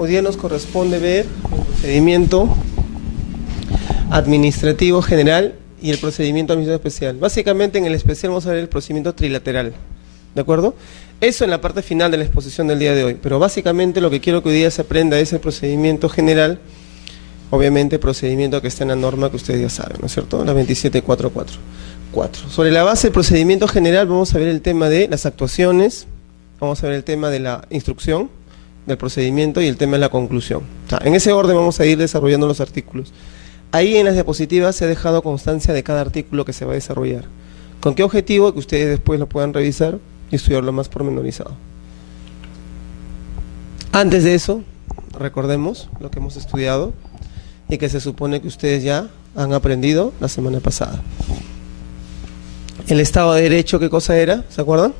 Hoy día nos corresponde ver el procedimiento administrativo general y el procedimiento administrativo especial. Básicamente en el especial vamos a ver el procedimiento trilateral, ¿de acuerdo? Eso en la parte final de la exposición del día de hoy, pero básicamente lo que quiero que hoy día se aprenda es el procedimiento general, obviamente procedimiento que está en la norma que ustedes ya saben, ¿no es cierto? La 27444. Sobre la base del procedimiento general vamos a ver el tema de las actuaciones, vamos a ver el tema de la instrucción del procedimiento y el tema de la conclusión. O sea, en ese orden vamos a ir desarrollando los artículos. Ahí en las diapositivas se ha dejado constancia de cada artículo que se va a desarrollar. ¿Con qué objetivo? Que ustedes después lo puedan revisar y estudiarlo más pormenorizado. Antes de eso, recordemos lo que hemos estudiado y que se supone que ustedes ya han aprendido la semana pasada. El Estado de Derecho, ¿qué cosa era? ¿Se acuerdan?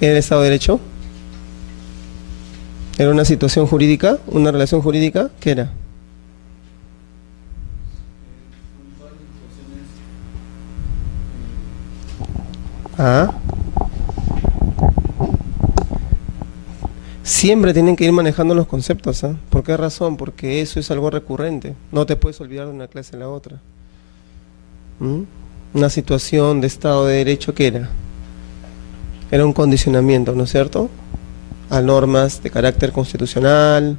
¿Era el Estado de Derecho? ¿Era una situación jurídica? ¿Una relación jurídica? ¿Qué era? Siempre tienen que ir manejando los conceptos, ¿ah? ¿Por qué razón? Porque eso es algo recurrente. No te puedes olvidar de una clase a la otra. Una situación de Estado de Derecho, ¿qué era? Era un condicionamiento, ¿no es cierto?, a normas de carácter constitucional,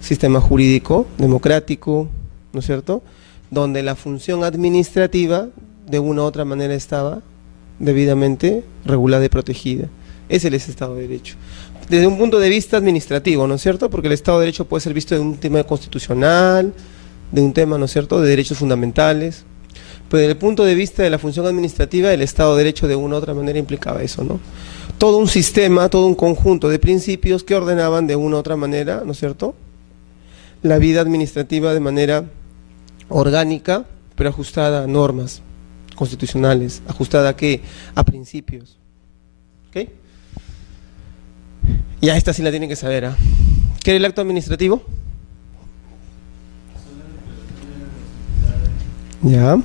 sistema jurídico, democrático, ¿no es cierto?, donde la función administrativa de una u otra manera estaba debidamente regulada y protegida. Ese es el Estado de Derecho. Desde un punto de vista administrativo, ¿no es cierto?, porque el Estado de Derecho puede ser visto de un tema constitucional, de un tema, ¿no es cierto?, de derechos fundamentales, pero desde el punto de vista de la función administrativa, el Estado de Derecho de una u otra manera implicaba eso, ¿no? Todo un sistema, todo un conjunto de principios que ordenaban de una u otra manera, ¿no es cierto?, la vida administrativa de manera orgánica, pero ajustada a normas constitucionales, ajustada ¿a qué? A principios. ¿Ok? Ya esta sí la tienen que saber, ¿ah? ¿Qué era el acto administrativo? Ya.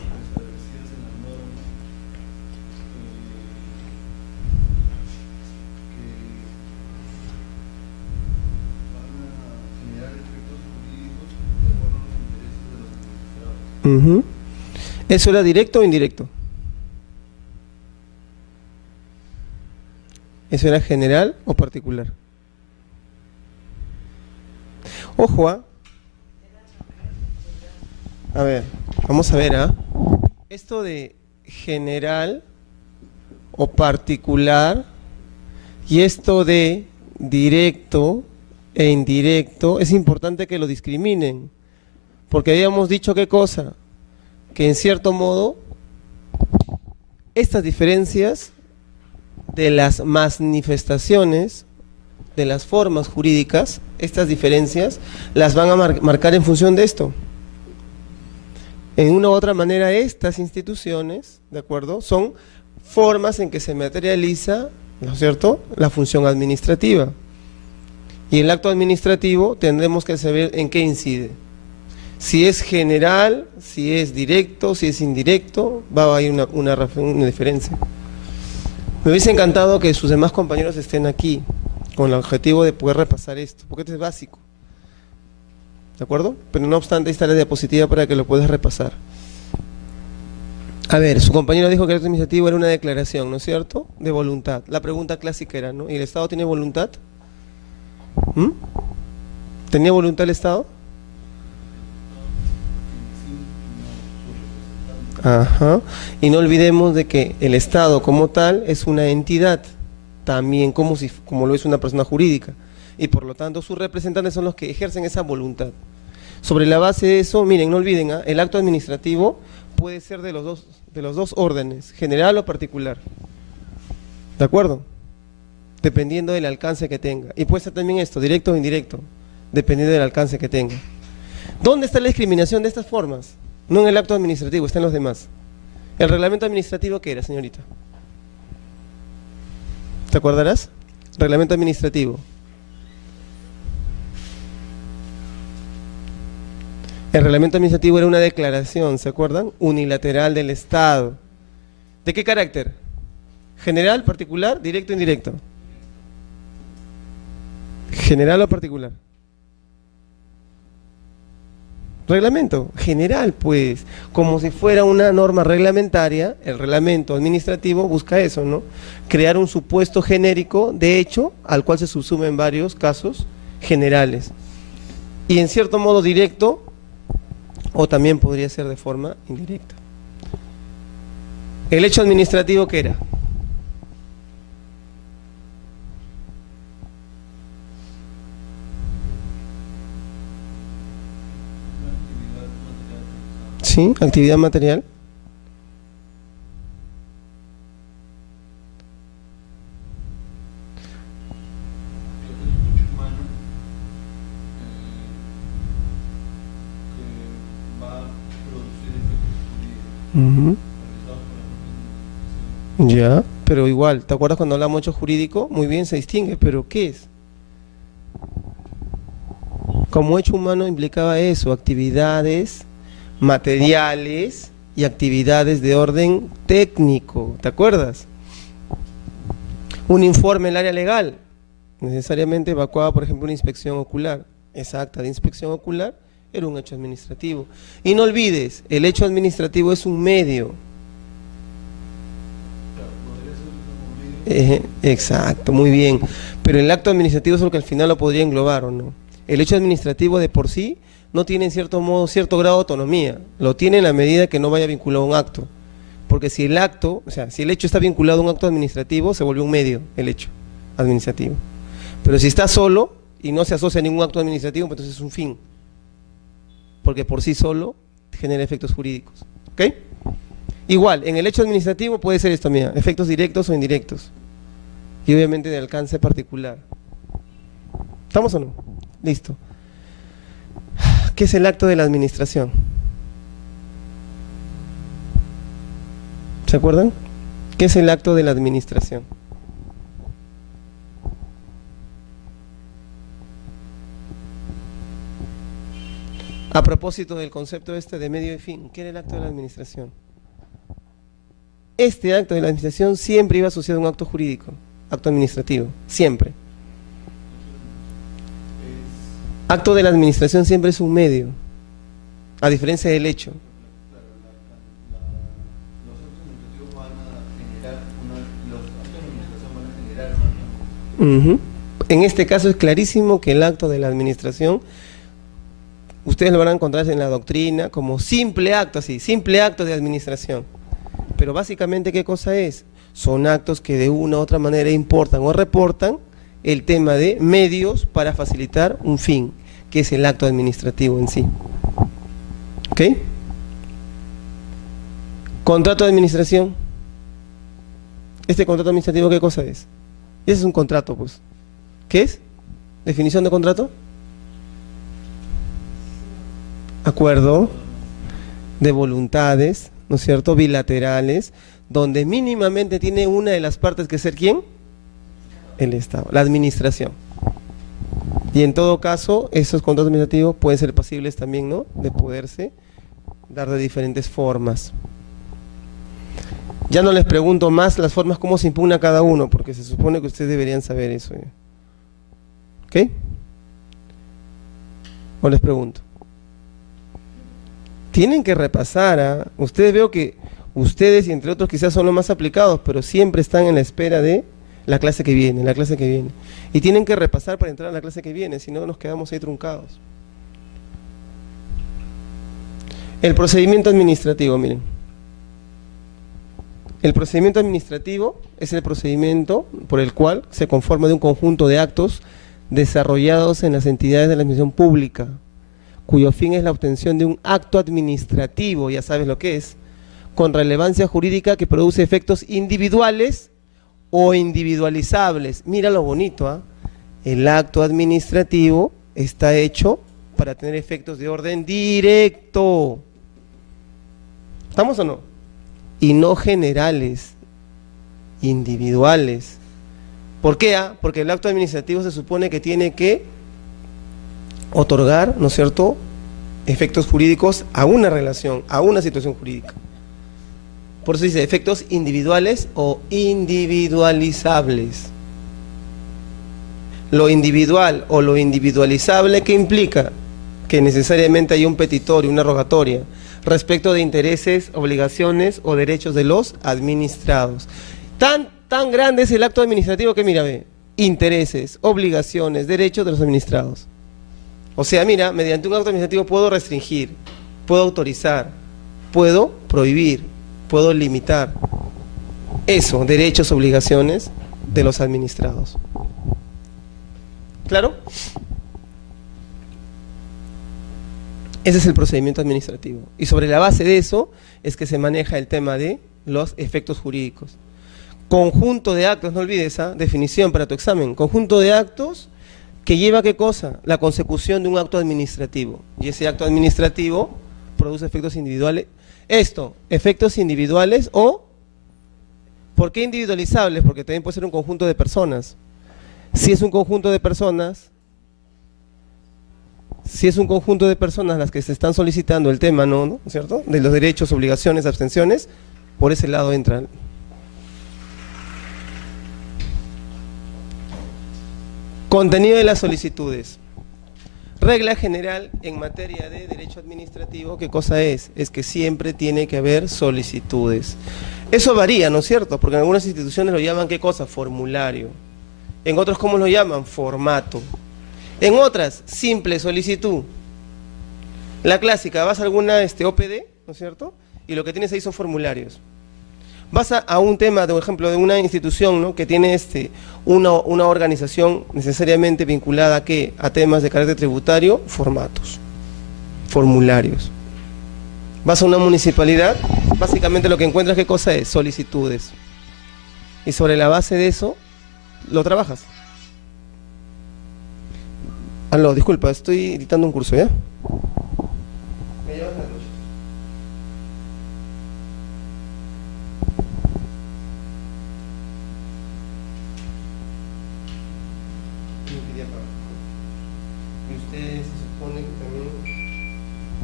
¿Eso era directo o indirecto? ¿Eso era general o particular? Ojo, a ver, vamos a ver, esto de general o particular y esto de directo e indirecto, es importante que lo discriminen. Porque habíamos dicho ¿qué cosa? Que en cierto modo estas diferencias de las manifestaciones, de las formas jurídicas, estas diferencias las van a marcar en función de esto. En una u otra manera estas instituciones, ¿de acuerdo?, son formas en que se materializa, ¿no es cierto?, la función administrativa. Y el acto administrativo tendremos que saber en qué incide. Si es general, si es directo, si es indirecto, va a haber una diferencia. Me hubiese encantado que sus demás compañeros estén aquí, con el objetivo de poder repasar esto, porque esto es básico. ¿De acuerdo? Pero no obstante, ahí está la diapositiva para que lo puedas repasar. A ver, su compañero dijo que el acto administrativo era una declaración, ¿no es cierto?, de voluntad. La pregunta clásica era, ¿no?, ¿y el Estado tiene voluntad? ¿Tenía voluntad el Estado? Ajá. Y no olvidemos de que el Estado como tal es una entidad, también como lo es una persona jurídica, y por lo tanto sus representantes son los que ejercen esa voluntad. Sobre la base de eso, miren, no olviden, el acto administrativo puede ser de los dos órdenes, general o particular, ¿de acuerdo?, dependiendo del alcance que tenga, y puede ser también esto, directo o indirecto, dependiendo del alcance que tenga. ¿Dónde está la discriminación de estas formas? No en el acto administrativo, está en los demás. ¿El reglamento administrativo qué era, señorita? ¿Te acordarás? Reglamento administrativo. El reglamento administrativo era una declaración, ¿se acuerdan?, unilateral del Estado. ¿De qué carácter? General, particular, directo, indirecto. General o particular. Reglamento, general, pues, como si fuera una norma reglamentaria, el reglamento administrativo busca eso, ¿no? Crear un supuesto genérico de hecho al cual se subsumen varios casos generales. Y en cierto modo directo, o también podría ser de forma indirecta. ¿El hecho administrativo qué era? Sí, actividad material. Uh-huh. Ya, pero igual, ¿te acuerdas cuando hablamos de hecho jurídico? Muy bien, se distingue, pero ¿qué es? Como hecho humano implicaba eso, actividades materiales y actividades de orden técnico, ¿te acuerdas? Un informe en el área legal, necesariamente evacuaba, por ejemplo, una inspección ocular. Esa acta de inspección ocular era un hecho administrativo. Y no olvides, el hecho administrativo es un medio. Exacto, muy bien. Pero el acto administrativo es lo que al final lo podría englobar, ¿o no? El hecho administrativo de por sí no tiene en cierto modo, cierto grado de autonomía. Lo tiene en la medida que no vaya vinculado a un acto. Porque si el acto, o sea, si el hecho está vinculado a un acto administrativo, se vuelve un medio, el hecho administrativo. Pero si está solo y no se asocia a ningún acto administrativo, pues entonces es un fin. Porque por sí solo genera efectos jurídicos. ¿Ok? Igual, en el hecho administrativo puede ser esto, mira, efectos directos o indirectos. Y obviamente de alcance particular. ¿Estamos o no? Listo. ¿Qué es el acto de la administración? ¿Se acuerdan? ¿Qué es el acto de la administración? A propósito del concepto este de medio y fin, ¿qué era el acto de la administración? Este acto de la administración siempre iba asociado a un acto jurídico, acto administrativo, siempre. Acto de la administración siempre es un medio, a diferencia del hecho. En este caso es clarísimo que el acto de la administración, ustedes lo van a encontrar en la doctrina como simple acto, así, simple acto de administración. Pero básicamente, ¿qué cosa es? Son actos que de una u otra manera importan o reportan el tema de medios para facilitar un fin, que es el acto administrativo en sí. ¿Ok? Contrato de administración. ¿Este contrato administrativo qué cosa es? Ese es un contrato, pues. ¿Qué es? ¿Definición de contrato? Acuerdo de voluntades, ¿no es cierto?, bilaterales, donde mínimamente tiene una de las partes que ser ¿quién? El Estado, la administración. Y en todo caso, esos contratos administrativos pueden ser pasibles también, ¿no?, de poderse dar de diferentes formas. Ya no les pregunto más las formas cómo se impugna cada uno, porque se supone que ustedes deberían saber eso. ¿Ok? ¿O les pregunto? Tienen que repasar, ¿eh? Ustedes veo que ustedes y entre otros quizás son los más aplicados, pero siempre están en la espera de la clase que viene, la clase que viene. Y tienen que repasar para entrar a la clase que viene, si no nos quedamos ahí truncados. El procedimiento administrativo, miren. El procedimiento administrativo es el procedimiento por el cual se conforma de un conjunto de actos desarrollados en las entidades de la administración pública, cuyo fin es la obtención de un acto administrativo, ya sabes lo que es, con relevancia jurídica que produce efectos individuales o individualizables. Mira lo bonito, ¿eh? El acto administrativo está hecho para tener efectos de orden directo. ¿Estamos o no? Y no generales, individuales. ¿Por qué? Porque el acto administrativo se supone que tiene que otorgar, ¿no es cierto?, efectos jurídicos a una relación, a una situación jurídica. Por eso dice efectos individuales o individualizables. Lo individual o lo individualizable, ¿qué implica? Que necesariamente hay un petitorio, una rogatoria, respecto de intereses, obligaciones o derechos de los administrados. Tan grande es el acto administrativo que, mira, ve, intereses, obligaciones, derechos de los administrados. O sea, mira, mediante un acto administrativo puedo restringir, puedo autorizar, puedo prohibir, puedo limitar. Eso, derechos, obligaciones de los administrados. ¿Claro? Ese es el procedimiento administrativo. Y sobre la base de eso es que se maneja el tema de los efectos jurídicos. Conjunto de actos, no olvides esa definición para tu examen. Conjunto de actos que lleva ¿qué cosa? La consecución de un acto administrativo. Y ese acto administrativo produce efectos individuales. Esto, efectos individuales o, ¿por qué individualizables? Porque también puede ser un conjunto de personas. Si es un conjunto de personas, las que se están solicitando el tema, ¿no es cierto?, de los derechos, obligaciones, abstenciones, por ese lado entran. Contenido de las solicitudes. Regla general en materia de derecho administrativo, ¿qué cosa es? Es que siempre tiene que haber solicitudes. Eso varía, ¿no es cierto? Porque en algunas instituciones lo llaman, ¿qué cosa? Formulario. En otros, ¿cómo lo llaman? Formato. En otras, simple solicitud. La clásica, vas a alguna OPD, ¿no es cierto? Y lo que tienes ahí son formularios. Vas a un tema, por ejemplo, de una institución, ¿no?, que tiene una organización necesariamente vinculada ¿a qué? A temas de carácter tributario, formatos, formularios. Vas a una municipalidad, básicamente lo que encuentras, ¿qué cosa es? Solicitudes. Y sobre la base de eso, lo trabajas. Aló, disculpa, estoy editando un curso, ¿ya? Me llevas la lucha. Y ustedes se supone que también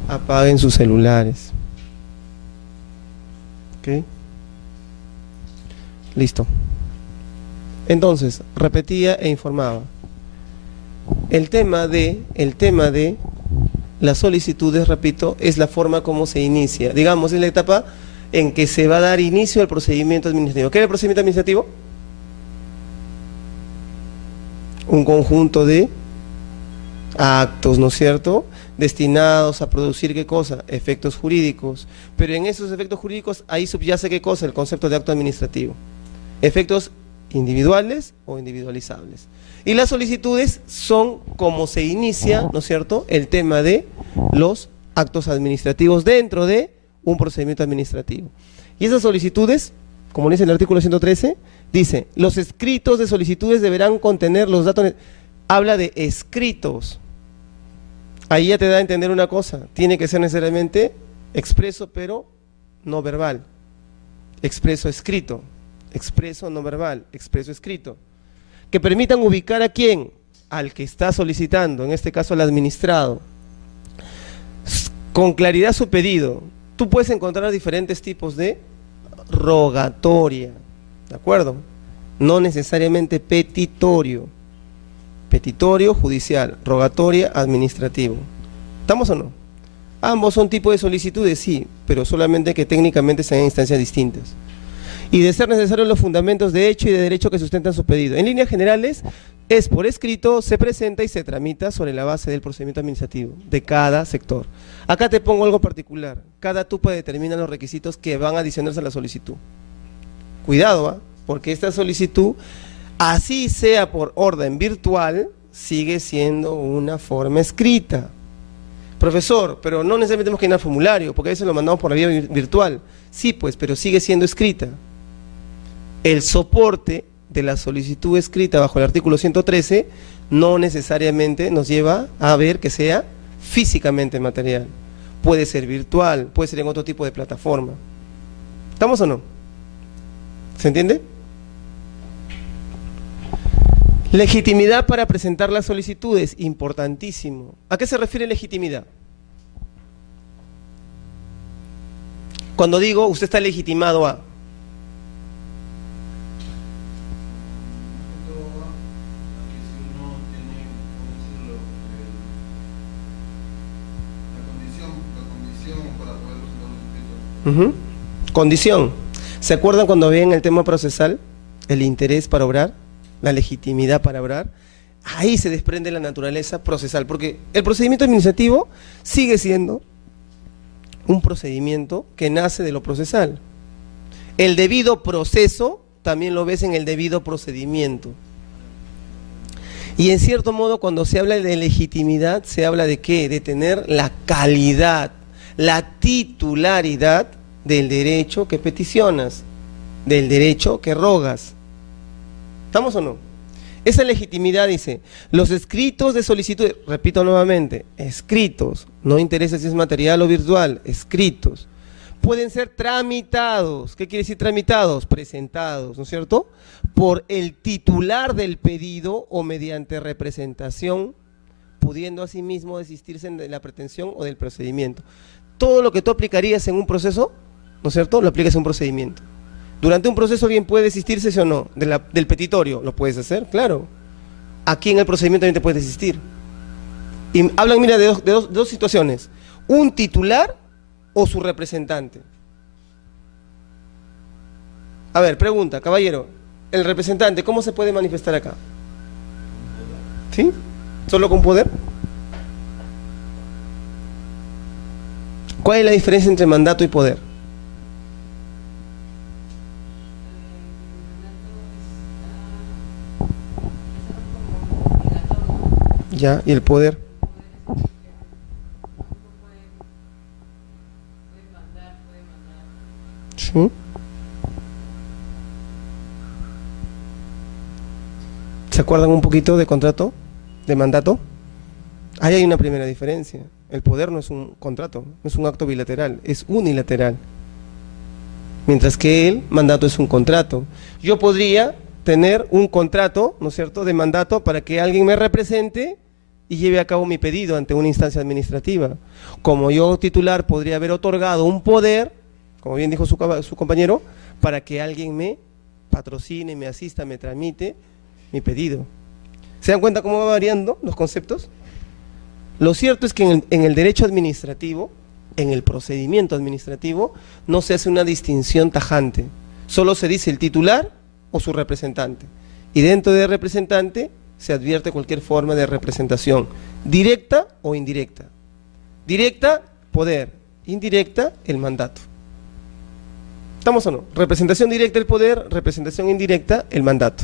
apaguen sus celulares. ¿Ok? Listo. Entonces, repetía e informaba. El tema de las solicitudes, repito, es la forma como se inicia. Digamos, es la etapa en que se va a dar inicio al procedimiento administrativo. ¿Qué es el procedimiento administrativo? Un conjunto de actos, ¿no es cierto?, destinados a producir ¿qué cosa? Efectos jurídicos. Pero en esos efectos jurídicos, ahí subyace ¿qué cosa? El concepto de acto administrativo. Efectos individuales o individualizables. Y las solicitudes son como se inicia, ¿no es cierto?, el tema de los actos administrativos dentro de un procedimiento administrativo. Y esas solicitudes, como dice el artículo 113, dice, los escritos de solicitudes deberán contener los datos, habla de escritos. Ahí ya te da a entender una cosa, tiene que ser necesariamente expreso pero no verbal, expreso escrito, expreso no verbal, expreso escrito, que permitan ubicar a quién, al que está solicitando, en este caso al administrado, con claridad su pedido. Tú puedes encontrar diferentes tipos de rogatoria, ¿de acuerdo? No necesariamente petitorio. Petitorio judicial, rogatoria administrativo. ¿Estamos o no? Ambos son tipos de solicitudes, sí, pero solamente que técnicamente sean en instancias distintas. Y de ser necesarios los fundamentos de hecho y de derecho que sustentan su pedido. En líneas generales, es por escrito, se presenta y se tramita sobre la base del procedimiento administrativo de cada sector. Acá te pongo algo particular. Cada TUPA determina los requisitos que van a adicionarse a la solicitud. Cuidado, ¿ah? Porque esta solicitud, así sea por orden virtual, sigue siendo una forma escrita. Profesor, pero no necesariamente tenemos que llenar formulario, porque a veces lo mandamos por la vía virtual. Sí, pues, pero sigue siendo escrita. El soporte de la solicitud escrita bajo el artículo 113 no necesariamente nos lleva a ver que sea físicamente material. Puede ser virtual, puede ser en otro tipo de plataforma. ¿Estamos o no? ¿Se entiende? Legitimidad para presentar las solicitudes, importantísimo. ¿A qué se refiere legitimidad? Cuando digo usted está legitimado a. Condición. ¿Se acuerdan cuando ven el tema procesal? El interés para obrar, la legitimidad para obrar. Ahí se desprende la naturaleza procesal, porque el procedimiento administrativo sigue siendo un procedimiento que nace de lo procesal. El debido proceso también lo ves en el debido procedimiento. Y en cierto modo, cuando se habla de legitimidad, se habla de ¿qué? De tener la calidad, la titularidad del derecho que peticionas, del derecho que rogas. ¿Estamos o no? Esa legitimidad dice, los escritos de solicitud, repito nuevamente, escritos, no interesa si es material o virtual, escritos, pueden ser tramitados. ¿Qué quiere decir tramitados? Presentados, ¿no es cierto? Por el titular del pedido o mediante representación, pudiendo asimismo desistirse de la pretensión o del procedimiento. Todo lo que tú aplicarías en un proceso, ¿no es cierto?, lo aplicas en un procedimiento. Durante un proceso alguien puede desistirse, ¿sí o no? Del petitorio, ¿lo puedes hacer? Claro. Aquí en el procedimiento también te puedes desistir. Y hablan, mira, de dos situaciones. Un titular o su representante. A ver, pregunta, caballero. El representante, ¿cómo se puede manifestar acá? ¿Sí? ¿Solo con poder? ¿Cuál es la diferencia entre mandato y poder? Ya, ¿y el poder? Sí. ¿Se acuerdan un poquito de contrato? ¿De mandato? Ahí hay una primera diferencia. El poder no es un contrato, no es un acto bilateral, es unilateral. Mientras que el mandato es un contrato. Yo podría tener un contrato, ¿no es cierto?, de mandato para que alguien me represente y lleve a cabo mi pedido ante una instancia administrativa. Como yo, titular, podría haber otorgado un poder, como bien dijo su compañero, para que alguien me patrocine, me asista, me tramite mi pedido. ¿Se dan cuenta cómo va variando los conceptos? Lo cierto es que en el derecho administrativo, en el procedimiento administrativo, no se hace una distinción tajante. Solo se dice el titular o su representante. Y dentro de representante se advierte cualquier forma de representación, directa o indirecta. Directa, poder. Indirecta, el mandato. ¿Estamos o no? Representación directa, el poder. Representación indirecta, el mandato.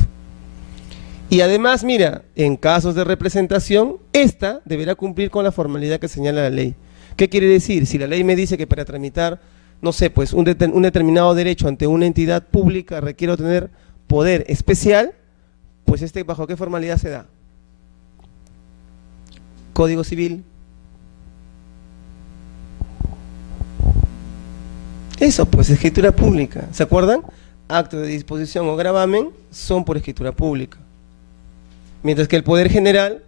Y además, mira, en casos de representación, esta deberá cumplir con la formalidad que señala la ley. ¿Qué quiere decir? Si la ley me dice que para tramitar, no sé, pues un determinado derecho ante una entidad pública requiero tener poder especial, pues ¿bajo qué formalidad se da? Código Civil. Eso, pues, escritura pública. ¿Se acuerdan? Actos de disposición o gravamen son por escritura pública. Mientras que el Poder General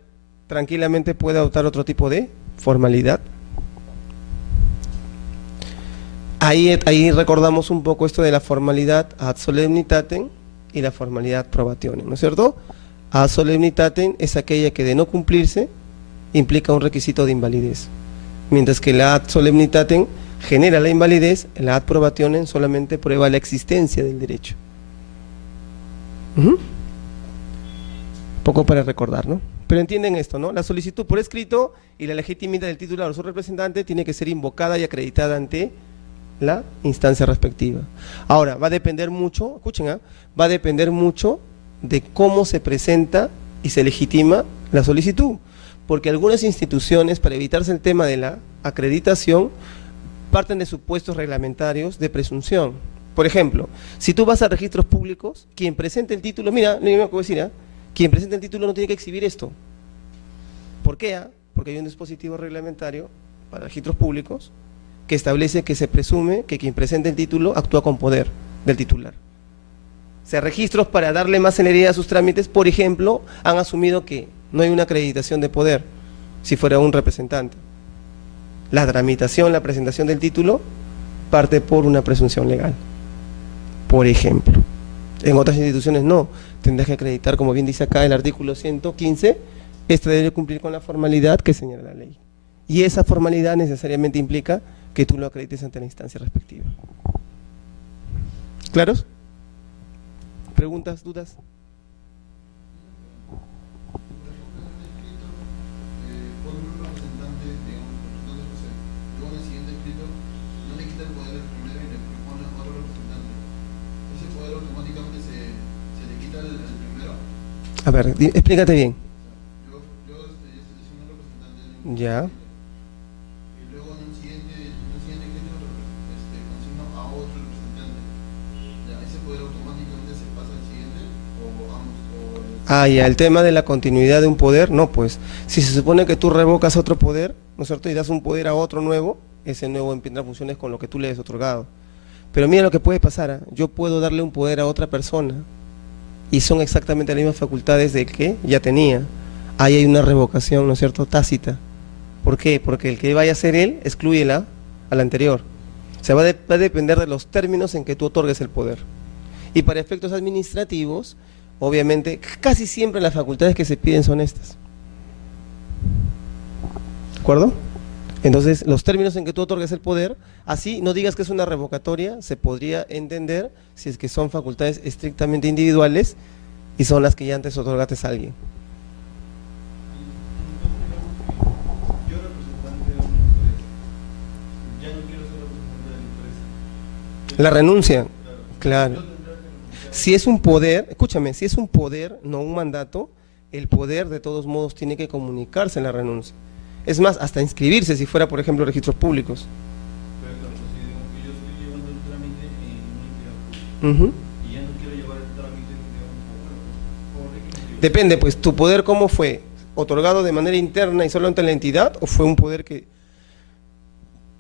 tranquilamente puede adoptar otro tipo de formalidad. Ahí recordamos un poco esto de la formalidad ad solemnitatem y la formalidad probationem, ¿no es cierto? Ad solemnitatem es aquella que de no cumplirse implica un requisito de invalidez, mientras que la ad solemnitatem genera la invalidez, la ad probationem solamente prueba la existencia del derecho. Poco para recordar, ¿no? Pero entienden esto, ¿no? La solicitud por escrito y la legitimidad del titular o su representante tiene que ser invocada y acreditada ante la instancia respectiva. Ahora, va a depender mucho, escuchen, va a depender mucho de cómo se presenta y se legitima la solicitud, porque algunas instituciones, para evitarse el tema de la acreditación, parten de supuestos reglamentarios de presunción. Por ejemplo, si tú vas a registros públicos, quien presente el título, mira, no me acuerdo decir, quien presente el título no tiene que exhibir esto. ¿Por qué? Porque hay un dispositivo reglamentario para registros públicos que establece que se presume que quien presente el título actúa con poder del titular. O sea, registros para darle más celeridad a sus trámites, por ejemplo, han asumido que no hay una acreditación de poder si fuera un representante. La tramitación, la presentación del título parte por una presunción legal, por ejemplo. En otras instituciones no, tendrás que acreditar, como bien dice acá el artículo 115, este debe cumplir con la formalidad que señala la ley. Y esa formalidad necesariamente implica que tú lo acredites ante la instancia respectiva. ¿Claros? ¿Preguntas, dudas? A ver, explícate bien. Yo selecciono un representante Ya. y luego en un siguiente escrito consigno a otro representante. Ya, ¿ese poder automáticamente se pasa al siguiente o ambos? Ya, el tema de la continuidad de un poder, no, pues, si se supone que tú revocas otro poder, ¿no es cierto?, y das un poder a otro nuevo, ese nuevo empieza funciones con lo que tú le has otorgado. Pero mira lo que puede pasar, yo puedo darle un poder a otra persona, y son exactamente las mismas facultades de que ya tenía. Ahí hay una revocación, ¿no es cierto?, tácita. ¿Por qué? Porque el que vaya a ser él excluye al anterior. O sea, va a depender de los términos en que tú otorgues el poder. Y para efectos administrativos, obviamente, casi siempre las facultades que se piden son estas. ¿De acuerdo? Entonces, los términos en que tú otorgues el poder, así no digas que es una revocatoria, se podría entender si es que son facultades estrictamente individuales y son las que ya antes otorgaste a alguien. Yo representante de una empresa, ya no quiero ser representante de la empresa. La renuncia, Claro. claro. Si es un poder, escúchame, si es un poder, no un mandato, el poder de todos modos tiene que comunicarse en la renuncia. Es más, hasta inscribirse si fuera, por ejemplo, registros públicos. Pero claro, pues, si digamos que yo estoy llevando el trámite en una entidad pública y ya no quiero llevar el trámite, digamos, por X motivo. Depende, pues, tu poder cómo fue, otorgado de manera interna y solo ante la entidad, o fue un poder que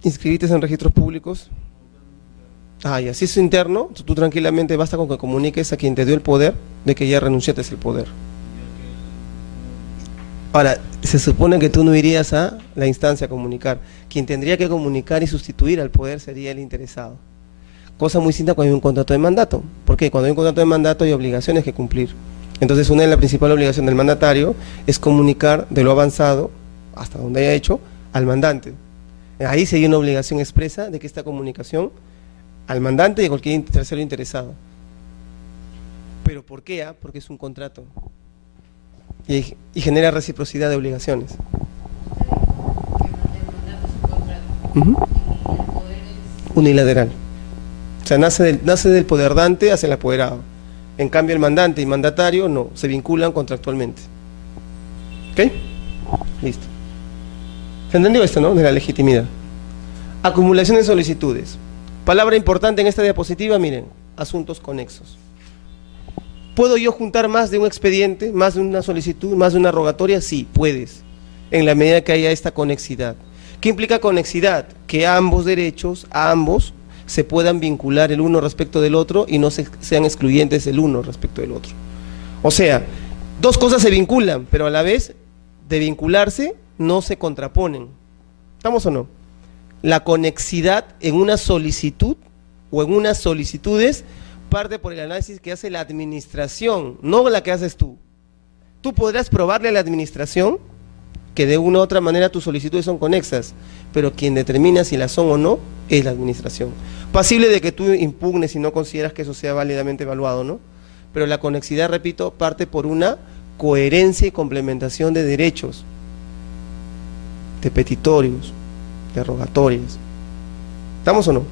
inscribiste en registros públicos. Y así es interno, tú tranquilamente basta con que comuniques a quien te dio el poder de que ya renunciaste el poder. Ahora, se supone que tú no irías a la instancia a comunicar. Quien tendría que comunicar y sustituir al poder sería el interesado. Cosa muy distinta cuando hay un contrato de mandato. ¿Por qué? Cuando hay un contrato de mandato hay obligaciones que cumplir. Entonces, una de las principales obligaciones del mandatario es comunicar de lo avanzado, hasta donde haya hecho, al mandante. Ahí sí hay una obligación expresa de que esta comunicación al mandante y a cualquier tercero interesado. ¿Pero por qué? Porque es un contrato. Y genera reciprocidad de obligaciones. Unilateral. O sea, nace del poder dante hacia el apoderado. En cambio, el mandante y mandatario no, se vinculan contractualmente. ¿Ok? Listo. ¿Se entendió esto, no? De la legitimidad. Acumulación de solicitudes. Palabra importante en esta diapositiva, miren, asuntos conexos. ¿Puedo yo juntar más de un expediente, más de una solicitud, más de una rogatoria? Sí, puedes, en la medida que haya esta conexidad. ¿Qué implica conexidad? Que ambos derechos, a ambos, se puedan vincular el uno respecto del otro y no sean excluyentes el uno respecto del otro. O sea, dos cosas se vinculan, pero a la vez de vincularse no se contraponen. ¿Estamos o no? La conexidad en una solicitud o en unas solicitudes parte por el análisis que hace la administración, no la que haces tú. Tú podrás probarle a la administración que de una u otra manera tus solicitudes son conexas, pero quien determina si las son o no es la administración. Pasible de que tú impugnes si no consideras que eso sea válidamente evaluado, ¿no? Pero la conexidad, repito, parte por una coherencia y complementación de derechos, de petitorios, de rogatorias. ¿Estamos o no?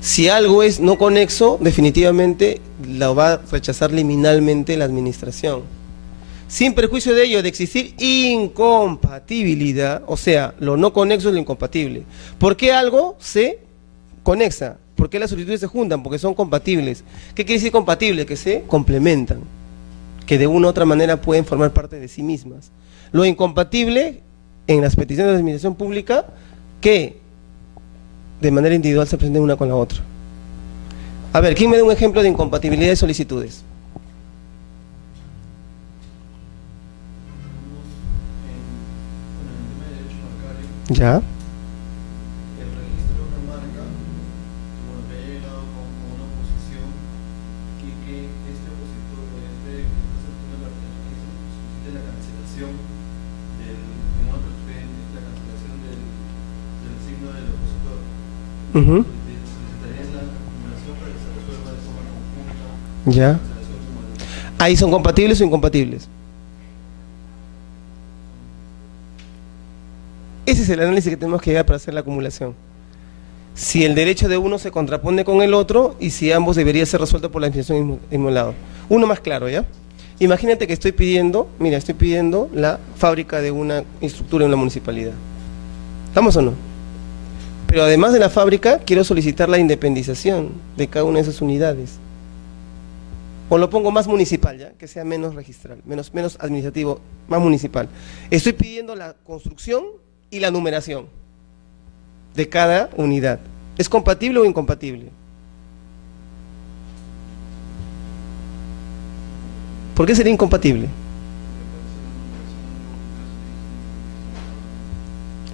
Si algo es no conexo, definitivamente lo va a rechazar liminalmente la administración. Sin perjuicio de ello, de existir incompatibilidad, o sea, lo no conexo es lo incompatible. ¿Por qué algo se conexa? ¿Por qué las solicitudes se juntan? Porque son compatibles. ¿Qué quiere decir compatible? Que se complementan, que de una u otra manera pueden formar parte de sí mismas. Lo incompatible en las peticiones de administración pública, que de manera individual se presenten una con la otra. A ver, ¿quién me da un ejemplo de incompatibilidad de solicitudes? En el tema de derecho bancario, Ya. el registro de una marca Ujú. Ya. Ahí son compatibles o incompatibles. Ese es el análisis que tenemos que llegar para hacer la acumulación. Si el derecho de uno se contrapone con el otro y si ambos deberían ser resueltos por la administración del mismo lado. Uno más claro, ¿ya? Imagínate que estoy pidiendo, mira, estoy pidiendo la fábrica de una estructura en una municipalidad. ¿Estamos o no? Pero además de la fábrica, quiero solicitar la independización de cada una de esas unidades. O lo pongo más municipal, ¿ya? Que sea menos registral, menos administrativo, más municipal. Estoy pidiendo la construcción y la numeración de cada unidad. ¿Es compatible o incompatible? ¿Por qué sería incompatible?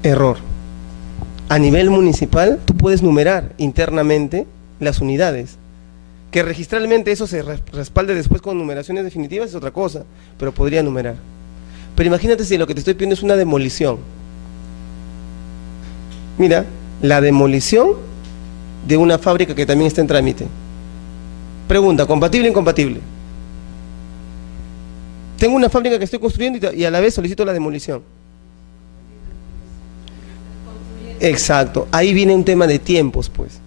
Error. A nivel municipal, tú puedes numerar internamente las unidades. Que registralmente eso se respalde después con numeraciones definitivas es otra cosa, pero podría numerar. Pero imagínate si lo que te estoy pidiendo es una demolición. Mira, la demolición de una fábrica que también está en trámite. Pregunta, ¿compatible o incompatible? Tengo una fábrica que estoy construyendo y a la vez solicito la demolición. Exacto, ahí viene un tema de tiempos, pues.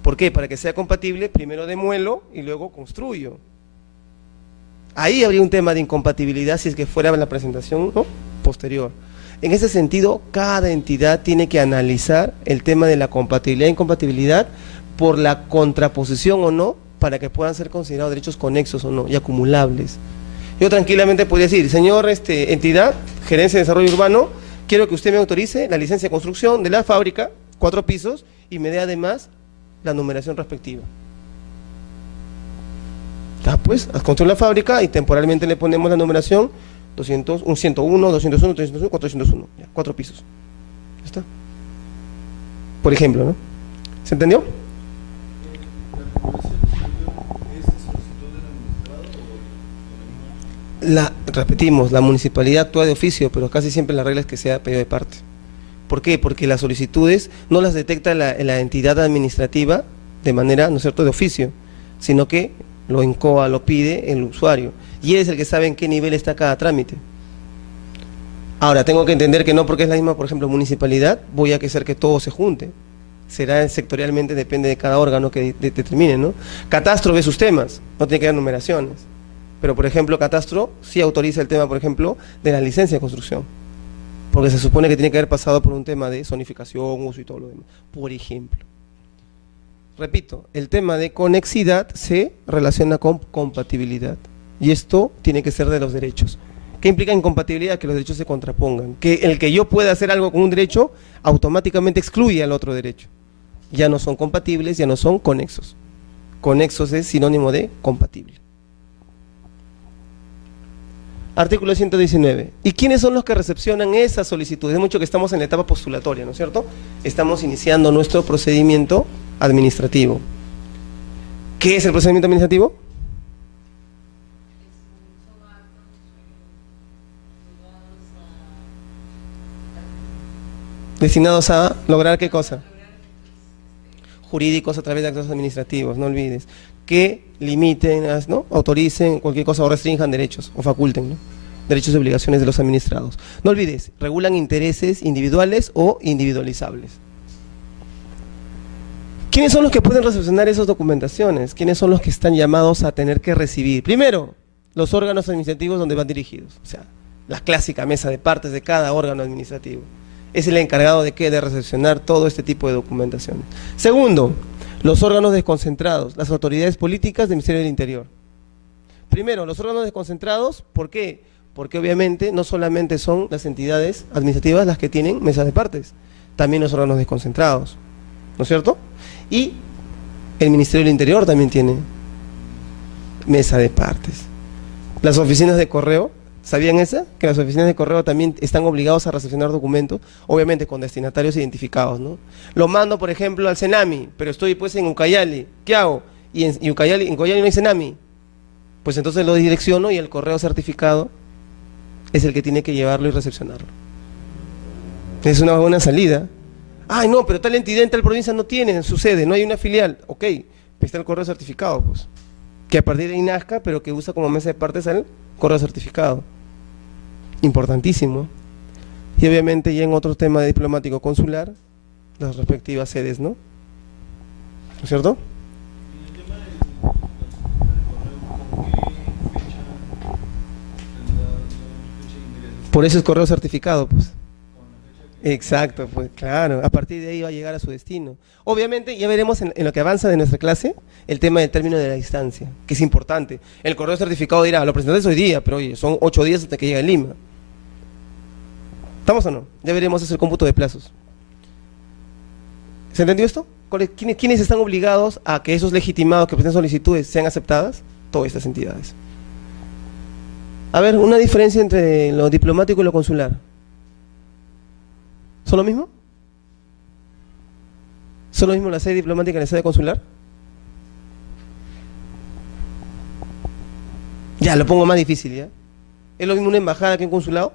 ¿Por qué? Para que sea compatible, primero demuelo y luego construyo. Ahí habría un tema de incompatibilidad si es que fuera la presentación, ¿no?, posterior. En ese sentido, cada entidad tiene que analizar el tema de la compatibilidad e incompatibilidad por la contraposición o no, para que puedan ser considerados derechos conexos o no, y acumulables. Yo tranquilamente podría decir, señor entidad, Gerencia de Desarrollo Urbano, quiero que usted me autorice la licencia de construcción de la fábrica, 4 pisos, y me dé además la numeración respectiva. Pues, construye la fábrica y temporalmente le ponemos la numeración 101, 201, 301, 401, ya, 4 pisos. ¿Ya está? Por ejemplo, ¿no? ¿Se entendió? Repetimos, la municipalidad actúa de oficio, pero casi siempre la regla es que sea pedido de parte. ¿Por qué? Porque las solicitudes no las detecta la entidad administrativa de manera, ¿no es cierto?, de oficio, sino que lo incoa, lo pide el usuario, y él es el que sabe en qué nivel está cada trámite. Ahora, tengo que entender que no porque es la misma, por ejemplo, municipalidad, voy a hacer que todo se junte. Será sectorialmente, depende de cada órgano que determine, ¿no? Catastro ve sus temas, no tiene que dar numeraciones. Pero, por ejemplo, Catastro sí autoriza el tema, por ejemplo, de la licencia de construcción, porque se supone que tiene que haber pasado por un tema de zonificación, uso y todo lo demás, por ejemplo. Repito, el tema de conexidad se relaciona con compatibilidad, y esto tiene que ser de los derechos. ¿Qué implica incompatibilidad? Que los derechos se contrapongan, que el que yo pueda hacer algo con un derecho automáticamente excluye al otro derecho. Ya no son compatibles, ya no son conexos. Conexos es sinónimo de compatible. Artículo 119. ¿Y quiénes son los que recepcionan esas solicitudes? Es mucho que estamos en la etapa postulatoria, ¿no es cierto? Estamos iniciando nuestro procedimiento administrativo. ¿Qué es el procedimiento administrativo? Destinados a lograr ¿qué cosa? Jurídicos a través de actos administrativos, no olvides. Que limiten, ¿no?, autoricen cualquier cosa o restrinjan derechos o faculten, ¿no?, derechos y obligaciones de los administrados. No olvides, regulan intereses individuales o individualizables. ¿Quiénes son los que pueden recepcionar esas documentaciones? ¿Quiénes son los que están llamados a tener que recibir? Primero, los órganos administrativos donde van dirigidos, o sea, la clásica mesa de partes de cada órgano administrativo. Es el encargado de ¿qué? De recepcionar todo este tipo de documentación. Segundo, los órganos desconcentrados, las autoridades políticas del Ministerio del Interior. Primero, los órganos desconcentrados, ¿por qué? Porque obviamente no solamente son las entidades administrativas las que tienen mesas de partes, también los órganos desconcentrados, ¿no es cierto? Y el Ministerio del Interior también tiene mesa de partes. Las oficinas de correo, ¿sabían esa? Que las oficinas de correo también están obligados a recepcionar documentos, obviamente con destinatarios identificados, ¿no? Lo mando, por ejemplo, al Senami, pero estoy pues en Ucayali, ¿qué hago? Y en Ucayali no hay Senami, pues entonces lo direcciono y el correo certificado es el que tiene que llevarlo y recepcionarlo. Es una buena salida. Ay, no, pero tal entidad en tal provincia no tiene, sucede, no hay una filial. Ok, está el correo certificado, pues. Que a partir de ahí nazca, pero que usa como mesa de partes al correo certificado. Importantísimo. Y obviamente ya en otro tema de diplomático consular, las respectivas sedes, ¿no? ¿No es cierto? Por eso es correo certificado, pues. Exacto, pues claro, a partir de ahí va a llegar a su destino. Obviamente ya veremos en lo que avanza de nuestra clase el tema del término de la distancia, que es importante. El correo certificado dirá, lo presentaste hoy día, pero oye, son 8 días hasta que llegue a Lima. ¿Estamos o no? Ya veremos ese cómputo de plazos. ¿Se entendió esto? ¿Quiénes están obligados a que esos legitimados que presenten solicitudes sean aceptadas? Todas estas entidades. A ver, una diferencia entre lo diplomático y lo consular. ¿Son lo mismo? ¿Son lo mismo la sede diplomática y la sede consular? Ya, lo pongo más difícil, ¿ya? ¿Es lo mismo una embajada que un consulado?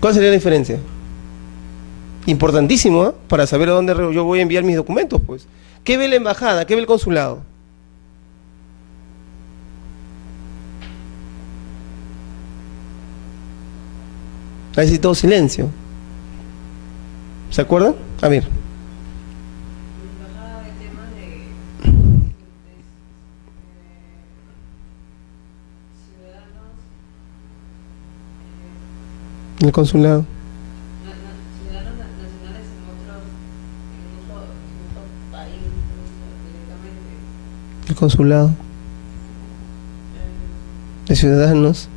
¿Cuál sería la diferencia? Importantísimo, ¿eh? Para saber a dónde yo voy a enviar mis documentos, pues. ¿Qué ve la embajada? ¿Qué ve el consulado? Ahí sí todo silencio. ¿Se acuerdan? A ver. El consulado. Ciudadanos nacionales en otro país directamente. El consulado. De ciudadanos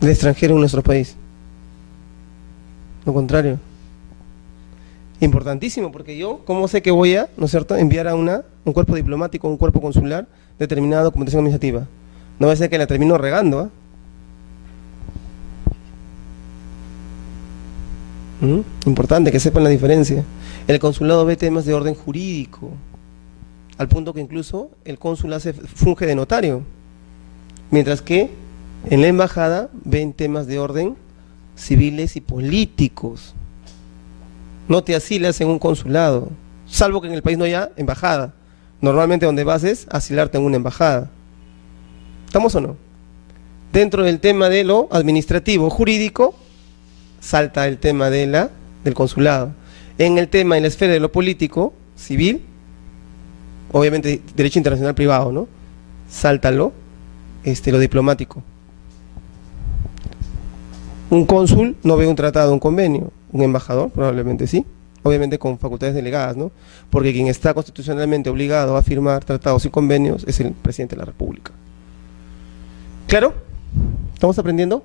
de extranjero en nuestro país. Lo contrario. Importantísimo, porque yo, ¿cómo sé que voy a, ¿no es cierto?, enviar a un cuerpo diplomático, un cuerpo consular, determinada documentación administrativa? No va a ser que la termino regando, ¿eh? Importante que sepan la diferencia. El consulado ve temas de orden jurídico, al punto que incluso el cónsul funge de notario, mientras que en la embajada ven temas de orden civiles y políticos. No te asilas en un consulado, salvo que en el país no haya embajada. Normalmente donde vas es asilarte en una embajada. ¿Estamos o no? Dentro del tema de lo administrativo jurídico salta el tema del consulado. En el tema, en la esfera de lo político, civil, obviamente derecho internacional privado, ¿no? Salta lo diplomático. Un cónsul no ve un tratado, un convenio. Un embajador probablemente sí, obviamente con facultades delegadas, ¿no? Porque quien está constitucionalmente obligado a firmar tratados y convenios es el presidente de la República. ¿Claro? ¿Estamos aprendiendo?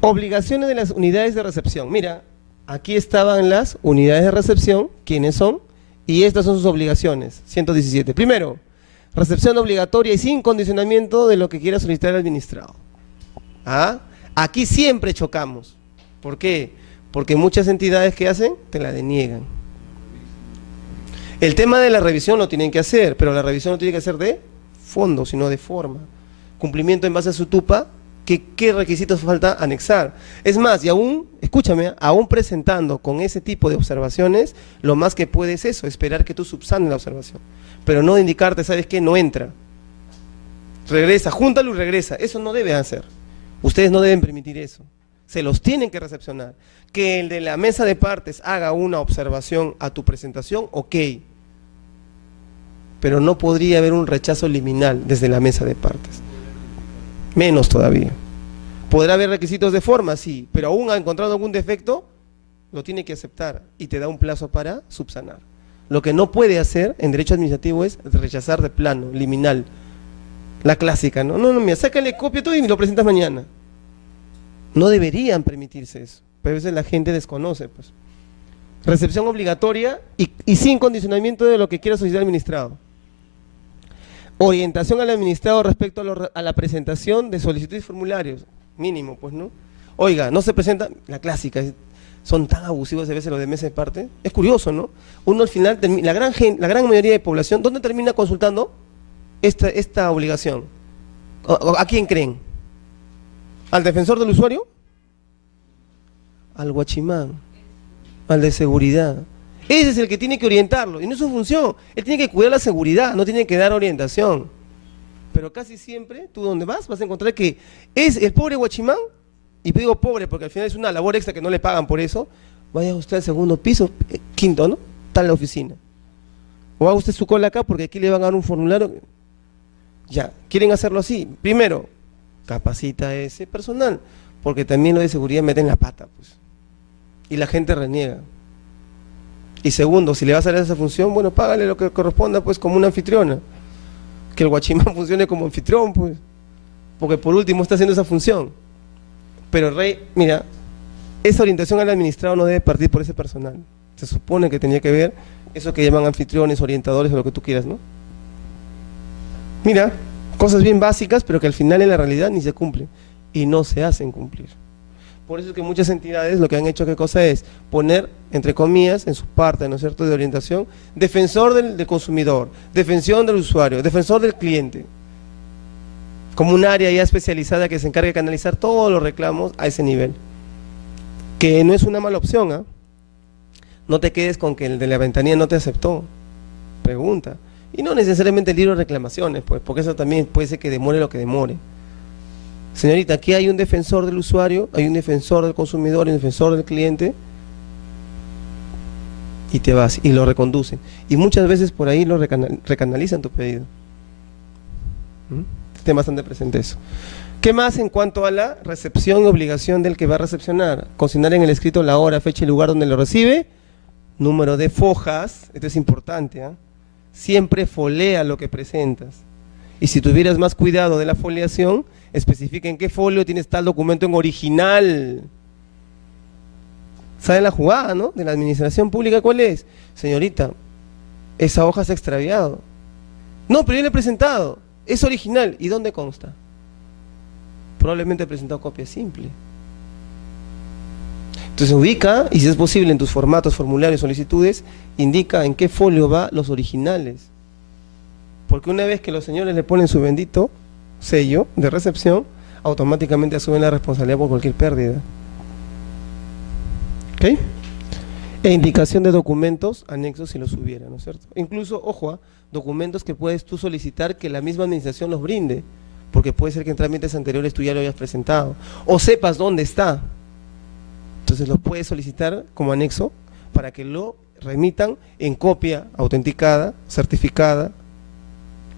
Obligaciones de las unidades de recepción. Mira, aquí estaban las unidades de recepción, ¿quiénes son? Y estas son sus obligaciones, 117. Primero, recepción obligatoria y sin condicionamiento de lo que quiera solicitar el administrado. ¿Ah? Aquí siempre chocamos. ¿Por qué? Porque muchas entidades que hacen, te la deniegan. El tema de la revisión lo tienen que hacer, pero la revisión no tiene que ser de fondo, sino de forma. Cumplimiento en base a su TUPA, ¿qué requisitos falta anexar? Es más, y aún, escúchame, aún presentando con ese tipo de observaciones, lo más que puede es eso, esperar que tú subsanes la observación. Pero no de indicarte, ¿sabes qué? No entra. Regresa, júntalo y regresa. Eso no debe hacer. Ustedes no deben permitir eso. Se los tienen que recepcionar. Que el de la mesa de partes haga una observación a tu presentación, ok. Pero no podría haber un rechazo liminal desde la mesa de partes. Menos todavía. ¿Podrá haber requisitos de forma? Sí, pero aún ha encontrado algún defecto, lo tiene que aceptar y te da un plazo para subsanar. Lo que no puede hacer en derecho administrativo es rechazar de plano, liminal. La clásica, ¿no? No, mira, sácale copia todo y me lo presentas mañana. No deberían permitirse eso, pero a veces la gente desconoce, pues. Recepción obligatoria y sin condicionamiento de lo que quiera solicitar el administrado. Orientación al administrado respecto a la presentación de solicitudes y formularios, mínimo, pues, ¿no? Oiga, no se presenta, la clásica, son tan abusivos a veces los de mesa de parte. Es curioso, ¿no? Uno al final, la gran mayoría de población, ¿dónde termina consultando esta obligación? ¿A quién creen? ¿Al defensor del usuario? Al guachimán, al de seguridad. Ese es el que tiene que orientarlo, y no es su función. Él tiene que cuidar la seguridad, no tiene que dar orientación. Pero casi siempre, tú donde vas a encontrar que es el pobre guachimán, y digo pobre porque al final es una labor extra que no le pagan por eso. Vaya usted al segundo piso, quinto, ¿no? Está en la oficina. O haga usted su cola acá porque aquí le van a dar un formulario. Ya, quieren hacerlo así. Primero, capacita a ese personal, porque también lo de seguridad meten la pata, pues. Y la gente reniega. Y segundo, si le vas a dar esa función, bueno, págale lo que corresponda, pues, como una anfitriona. Que el guachimán funcione como anfitrión, pues. Porque por último está haciendo esa función. Pero Rey, mira, esa orientación al administrado no debe partir por ese personal. Se supone que tenía que ver eso que llaman anfitriones, orientadores o lo que tú quieras, ¿no? Mira, cosas bien básicas, pero que al final en la realidad ni se cumplen. Y no se hacen cumplir. Por eso es que muchas entidades lo que han hecho, ¿qué cosa es? Poner, entre comillas, en su parte, ¿no es cierto?, de orientación, defensor del consumidor, defensor del usuario, defensor del cliente, como un área ya especializada que se encargue de canalizar todos los reclamos a ese nivel. Que no es una mala opción, ¿ah? No te quedes con que el de la ventanilla no te aceptó. Pregunta. Y no necesariamente el libro de reclamaciones, pues, porque eso también puede ser que demore lo que demore. Señorita, aquí hay un defensor del usuario, hay un defensor del consumidor, un defensor del cliente, y te vas, y lo reconducen. Y muchas veces por ahí lo recanalizan tu pedido. Ten bastante presente eso. ¿Qué más en cuanto a la recepción y obligación del que va a recepcionar? Consignar en el escrito la hora, fecha y lugar donde lo recibe, número de fojas, esto es importante, ¿eh? Siempre folea lo que presentas. Y si tuvieras más cuidado de la foliación, especifica en qué folio tienes tal documento en original. ¿Saben la jugada, no? De la administración pública, ¿cuál es? Señorita, esa hoja se ha extraviado. No, pero yo le he presentado. Es original. ¿Y dónde consta? Probablemente he presentado copia simple. Entonces ubica, y si es posible en tus formatos, formularios, solicitudes, indica en qué folio va los originales. Porque una vez que los señores le ponen su bendito sello de recepción, automáticamente asumen la responsabilidad por cualquier pérdida. ¿Ok? E indicación de documentos anexos si los hubiera, ¿no es cierto? Incluso, ojo, documentos que puedes tú solicitar que la misma administración los brinde, porque puede ser que en trámites anteriores tú ya lo hayas presentado, o sepas dónde está. Entonces lo puedes solicitar como anexo para que lo remitan en copia autenticada, certificada,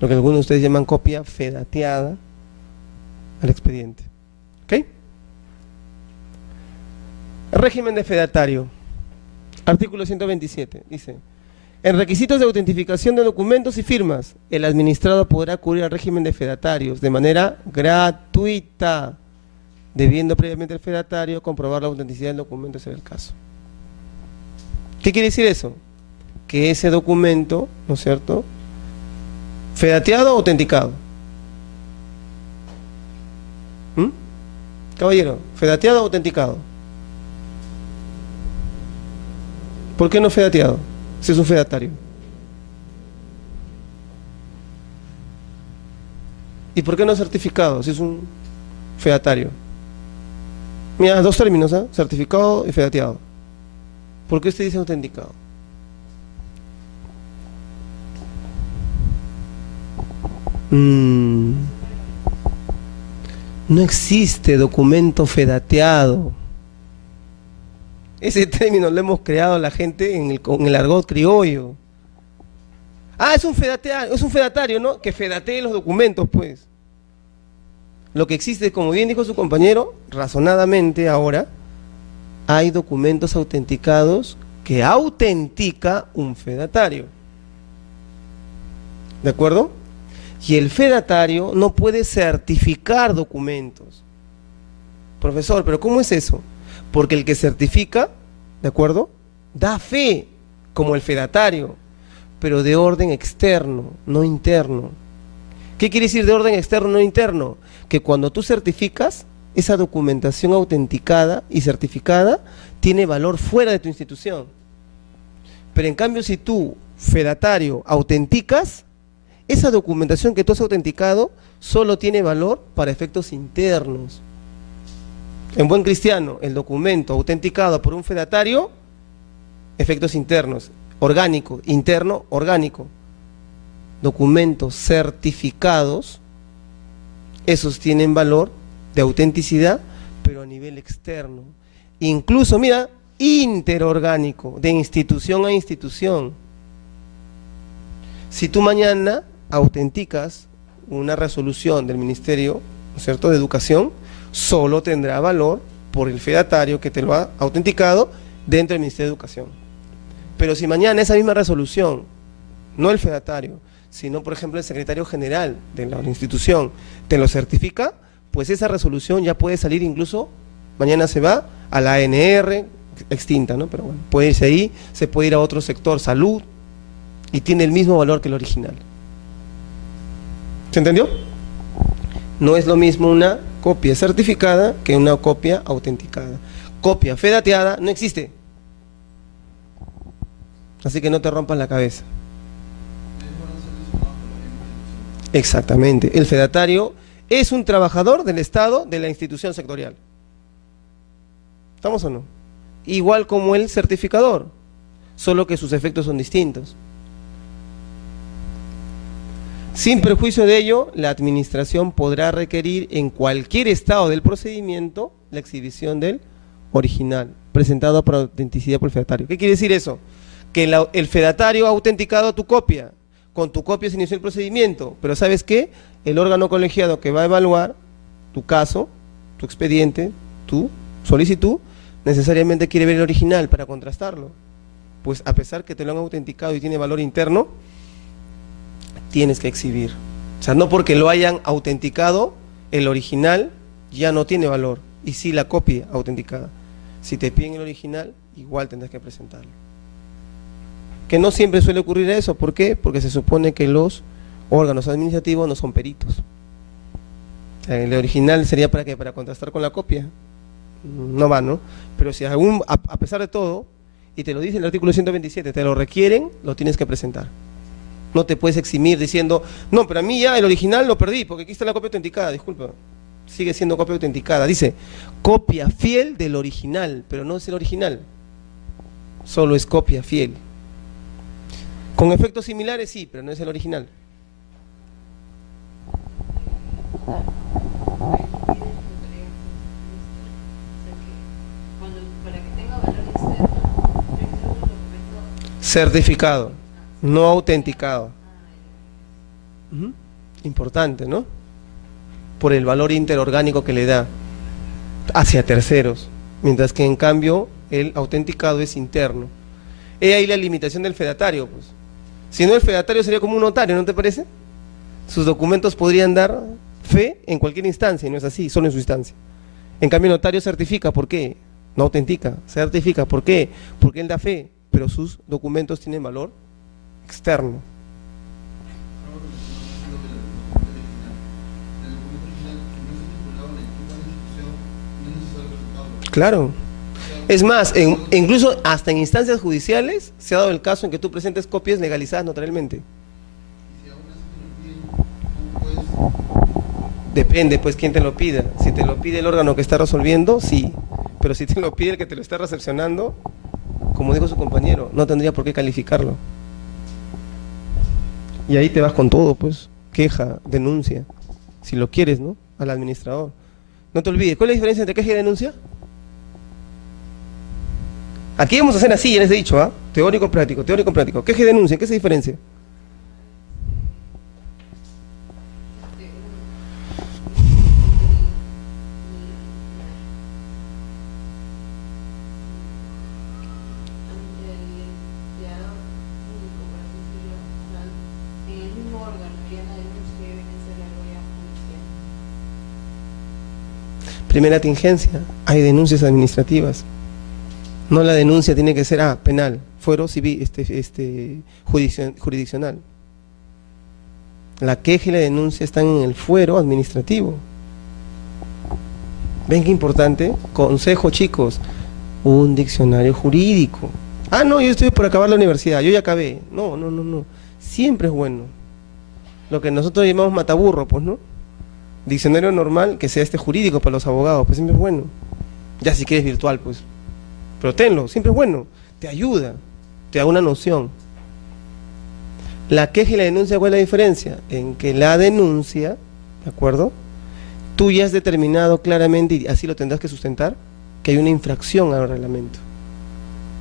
lo que algunos de ustedes llaman copia fedateada al expediente. ¿Ok? Régimen de fedatario. Artículo 127. Dice, en requisitos de autentificación de documentos y firmas, el administrado podrá acudir al régimen de fedatarios de manera gratuita, debiendo previamente el fedatario comprobar la autenticidad del documento, si es el caso. ¿Qué quiere decir eso? Que ese documento, ¿no es cierto?, ¿fedateado o autenticado? Caballero, ¿fedateado o autenticado? ¿Por qué no fedateado? Si es un fedatario. ¿Y por qué no certificado? Si es un fedatario. Mira, dos términos, ¿eh? Certificado y fedateado. ¿Por qué usted dice autenticado? No existe documento fedateado. Ese término lo hemos creado la gente en el argot criollo. Ah, es un fedatario, ¿no? Que fedatee los documentos, pues. Lo que existe, como bien dijo su compañero, razonadamente ahora, hay documentos autenticados que autentica un fedatario. ¿De acuerdo? Y el fedatario no puede certificar documentos. Profesor, ¿pero cómo es eso? Porque el que certifica, ¿de acuerdo?, da fe como el fedatario, pero de orden externo, no interno. ¿Qué quiere decir de orden externo, no interno? Que cuando tú certificas, esa documentación autenticada y certificada tiene valor fuera de tu institución. Pero en cambio, si tú, fedatario, autenticas, esa documentación que tú has autenticado solo tiene valor para efectos internos. En buen cristiano, el documento autenticado por un fedatario, efectos internos, orgánico, interno, orgánico. Documentos certificados, esos tienen valor de autenticidad, pero a nivel externo. Incluso, mira, interorgánico, de institución a institución. Si tú mañana autenticas una resolución del Ministerio, ¿no es cierto?, de Educación, solo tendrá valor por el fedatario que te lo ha autenticado dentro del Ministerio de Educación. Pero si mañana esa misma resolución, no el fedatario, sino por ejemplo el secretario general de la institución te lo certifica, pues esa resolución ya puede salir incluso, mañana se va a la ANR, extinta, ¿no? Pero bueno, puede irse ahí, se puede ir a otro sector, salud, y tiene el mismo valor que el original. ¿Se entendió? No es lo mismo una copia certificada que una copia autenticada. Copia fedateada no existe. Así que no te rompas la cabeza. Exactamente. El fedatario es un trabajador del Estado de la institución sectorial. ¿Estamos o no? Igual como el certificador, solo que sus efectos son distintos. Sin perjuicio de ello, la administración podrá requerir en cualquier estado del procedimiento la exhibición del original, presentado por autenticidad por el fedatario. ¿Qué quiere decir eso? Que el fedatario ha autenticado tu copia, con tu copia se inició el procedimiento, pero ¿sabes qué? El órgano colegiado que va a evaluar tu caso, tu expediente, tu solicitud, necesariamente quiere ver el original para contrastarlo. Pues a pesar que te lo han autenticado y tiene valor interno, tienes que exhibir. O sea, no porque lo hayan autenticado, el original ya no tiene valor, y sí la copia autenticada. Si te piden el original, igual tendrás que presentarlo. Que no siempre suele ocurrir eso. ¿Por qué? Porque se supone que los órganos administrativos no son peritos. O sea, el original sería para ¿qué? Para contrastar con la copia. No va, ¿no? Pero si a pesar de todo, y te lo dice el artículo 127, te lo requieren, lo tienes que presentar. No te puedes eximir diciendo, no, pero a mí ya el original lo perdí, porque aquí está la copia autenticada, disculpa. Sigue siendo copia autenticada. Dice, copia fiel del original, pero no es el original. Solo es copia fiel. Con efectos similares sí, pero no es el original. Certificado, no autenticado. Importante, ¿no? Por el valor interorgánico que le da hacia terceros, mientras que en cambio el autenticado es interno. He ahí la limitación del fedatario, pues. Si no, el fedatario sería como un notario, ¿no te parece? Sus documentos podrían dar fe en cualquier instancia, y no es así, solo en su instancia. En cambio el notario certifica, ¿por qué? No autentica, certifica, ¿por qué? Porque él da fe, pero sus documentos tienen valor externo. Claro. Es más, incluso hasta en instancias judiciales se ha dado el caso en que tú presentes copias legalizadas notarialmente. Depende, pues, quién te lo pida. Si te lo pide el órgano que está resolviendo, sí. Pero si te lo pide el que te lo está recepcionando, como dijo su compañero, no tendría por qué calificarlo. Y ahí te vas con todo, pues, queja, denuncia, si lo quieres, ¿no? Al administrador. No te olvides, ¿cuál es la diferencia entre queja y denuncia? Aquí vamos a hacer así, ya les he dicho, ¿ah? Teórico, práctico, teórico, práctico. Queja y denuncia, ¿qué se diferencia? Primera tingencia, hay denuncias administrativas. No la denuncia tiene que ser penal, fuero civil, jurisdiccional. La queja y la denuncia están en el fuero administrativo. ¿Ven qué importante? Consejo, chicos, un diccionario jurídico. No, yo estoy por acabar la universidad, yo ya acabé. No. Siempre es bueno. Lo que nosotros llamamos mataburro, pues, ¿no? Diccionario normal, que sea jurídico para los abogados, pues siempre es bueno. Ya si quieres virtual, pues. Pero tenlo, siempre es bueno. Te ayuda, te da una noción. La queja y la denuncia, ¿cuál es la diferencia? En que la denuncia, ¿de acuerdo? Tú ya has determinado claramente, y así lo tendrás que sustentar, que hay una infracción al reglamento.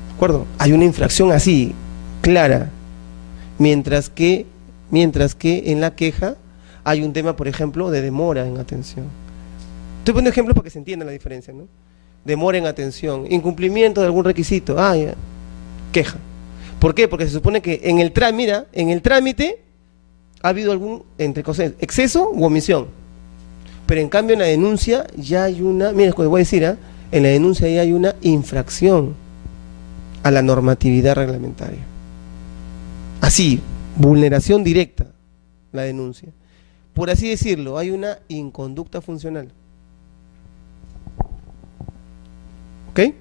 ¿De acuerdo? Hay una infracción así, clara. Mientras que en la queja hay un tema, por ejemplo, de demora en atención. Estoy poniendo ejemplos para que se entienda la diferencia, ¿no? Demora en atención, incumplimiento de algún requisito, ya, queja. ¿Por qué? Porque se supone que en el trámite ha habido algún, entre cosas, exceso u omisión. Pero en cambio en la denuncia ya hay una, mira, lo que voy a decir, en la denuncia ya hay una infracción a la normatividad reglamentaria. Así, vulneración directa, la denuncia. Por así decirlo, hay una inconducta funcional. ¿Ok?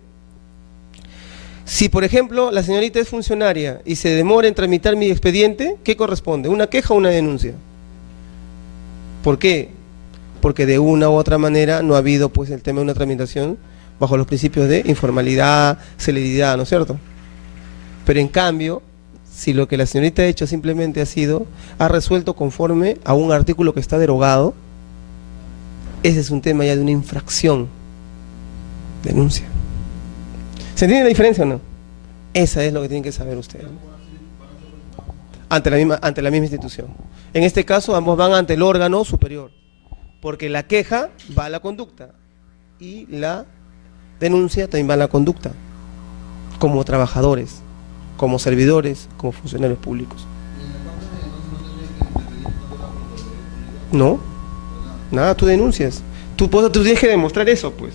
Si, por ejemplo, la señorita es funcionaria y se demora en tramitar mi expediente, ¿qué corresponde? ¿Una queja o una denuncia? ¿Por qué? Porque de una u otra manera no ha habido pues el tema de una tramitación bajo los principios de informalidad, celeridad, ¿no es cierto? Pero en cambio, si lo que la señorita ha hecho simplemente ha resuelto conforme a un artículo que está derogado, ese es un tema ya de una infracción. Denuncia. ¿Se entiende la diferencia o no? Esa es lo que tienen que saber ustedes. Ante la misma institución. En este caso, ambos van ante el órgano superior, porque la queja va a la conducta y la denuncia también va a la conducta, como trabajadores, como servidores, como funcionarios públicos. No, nada, tú denuncias. Tú tienes que demostrar eso, pues.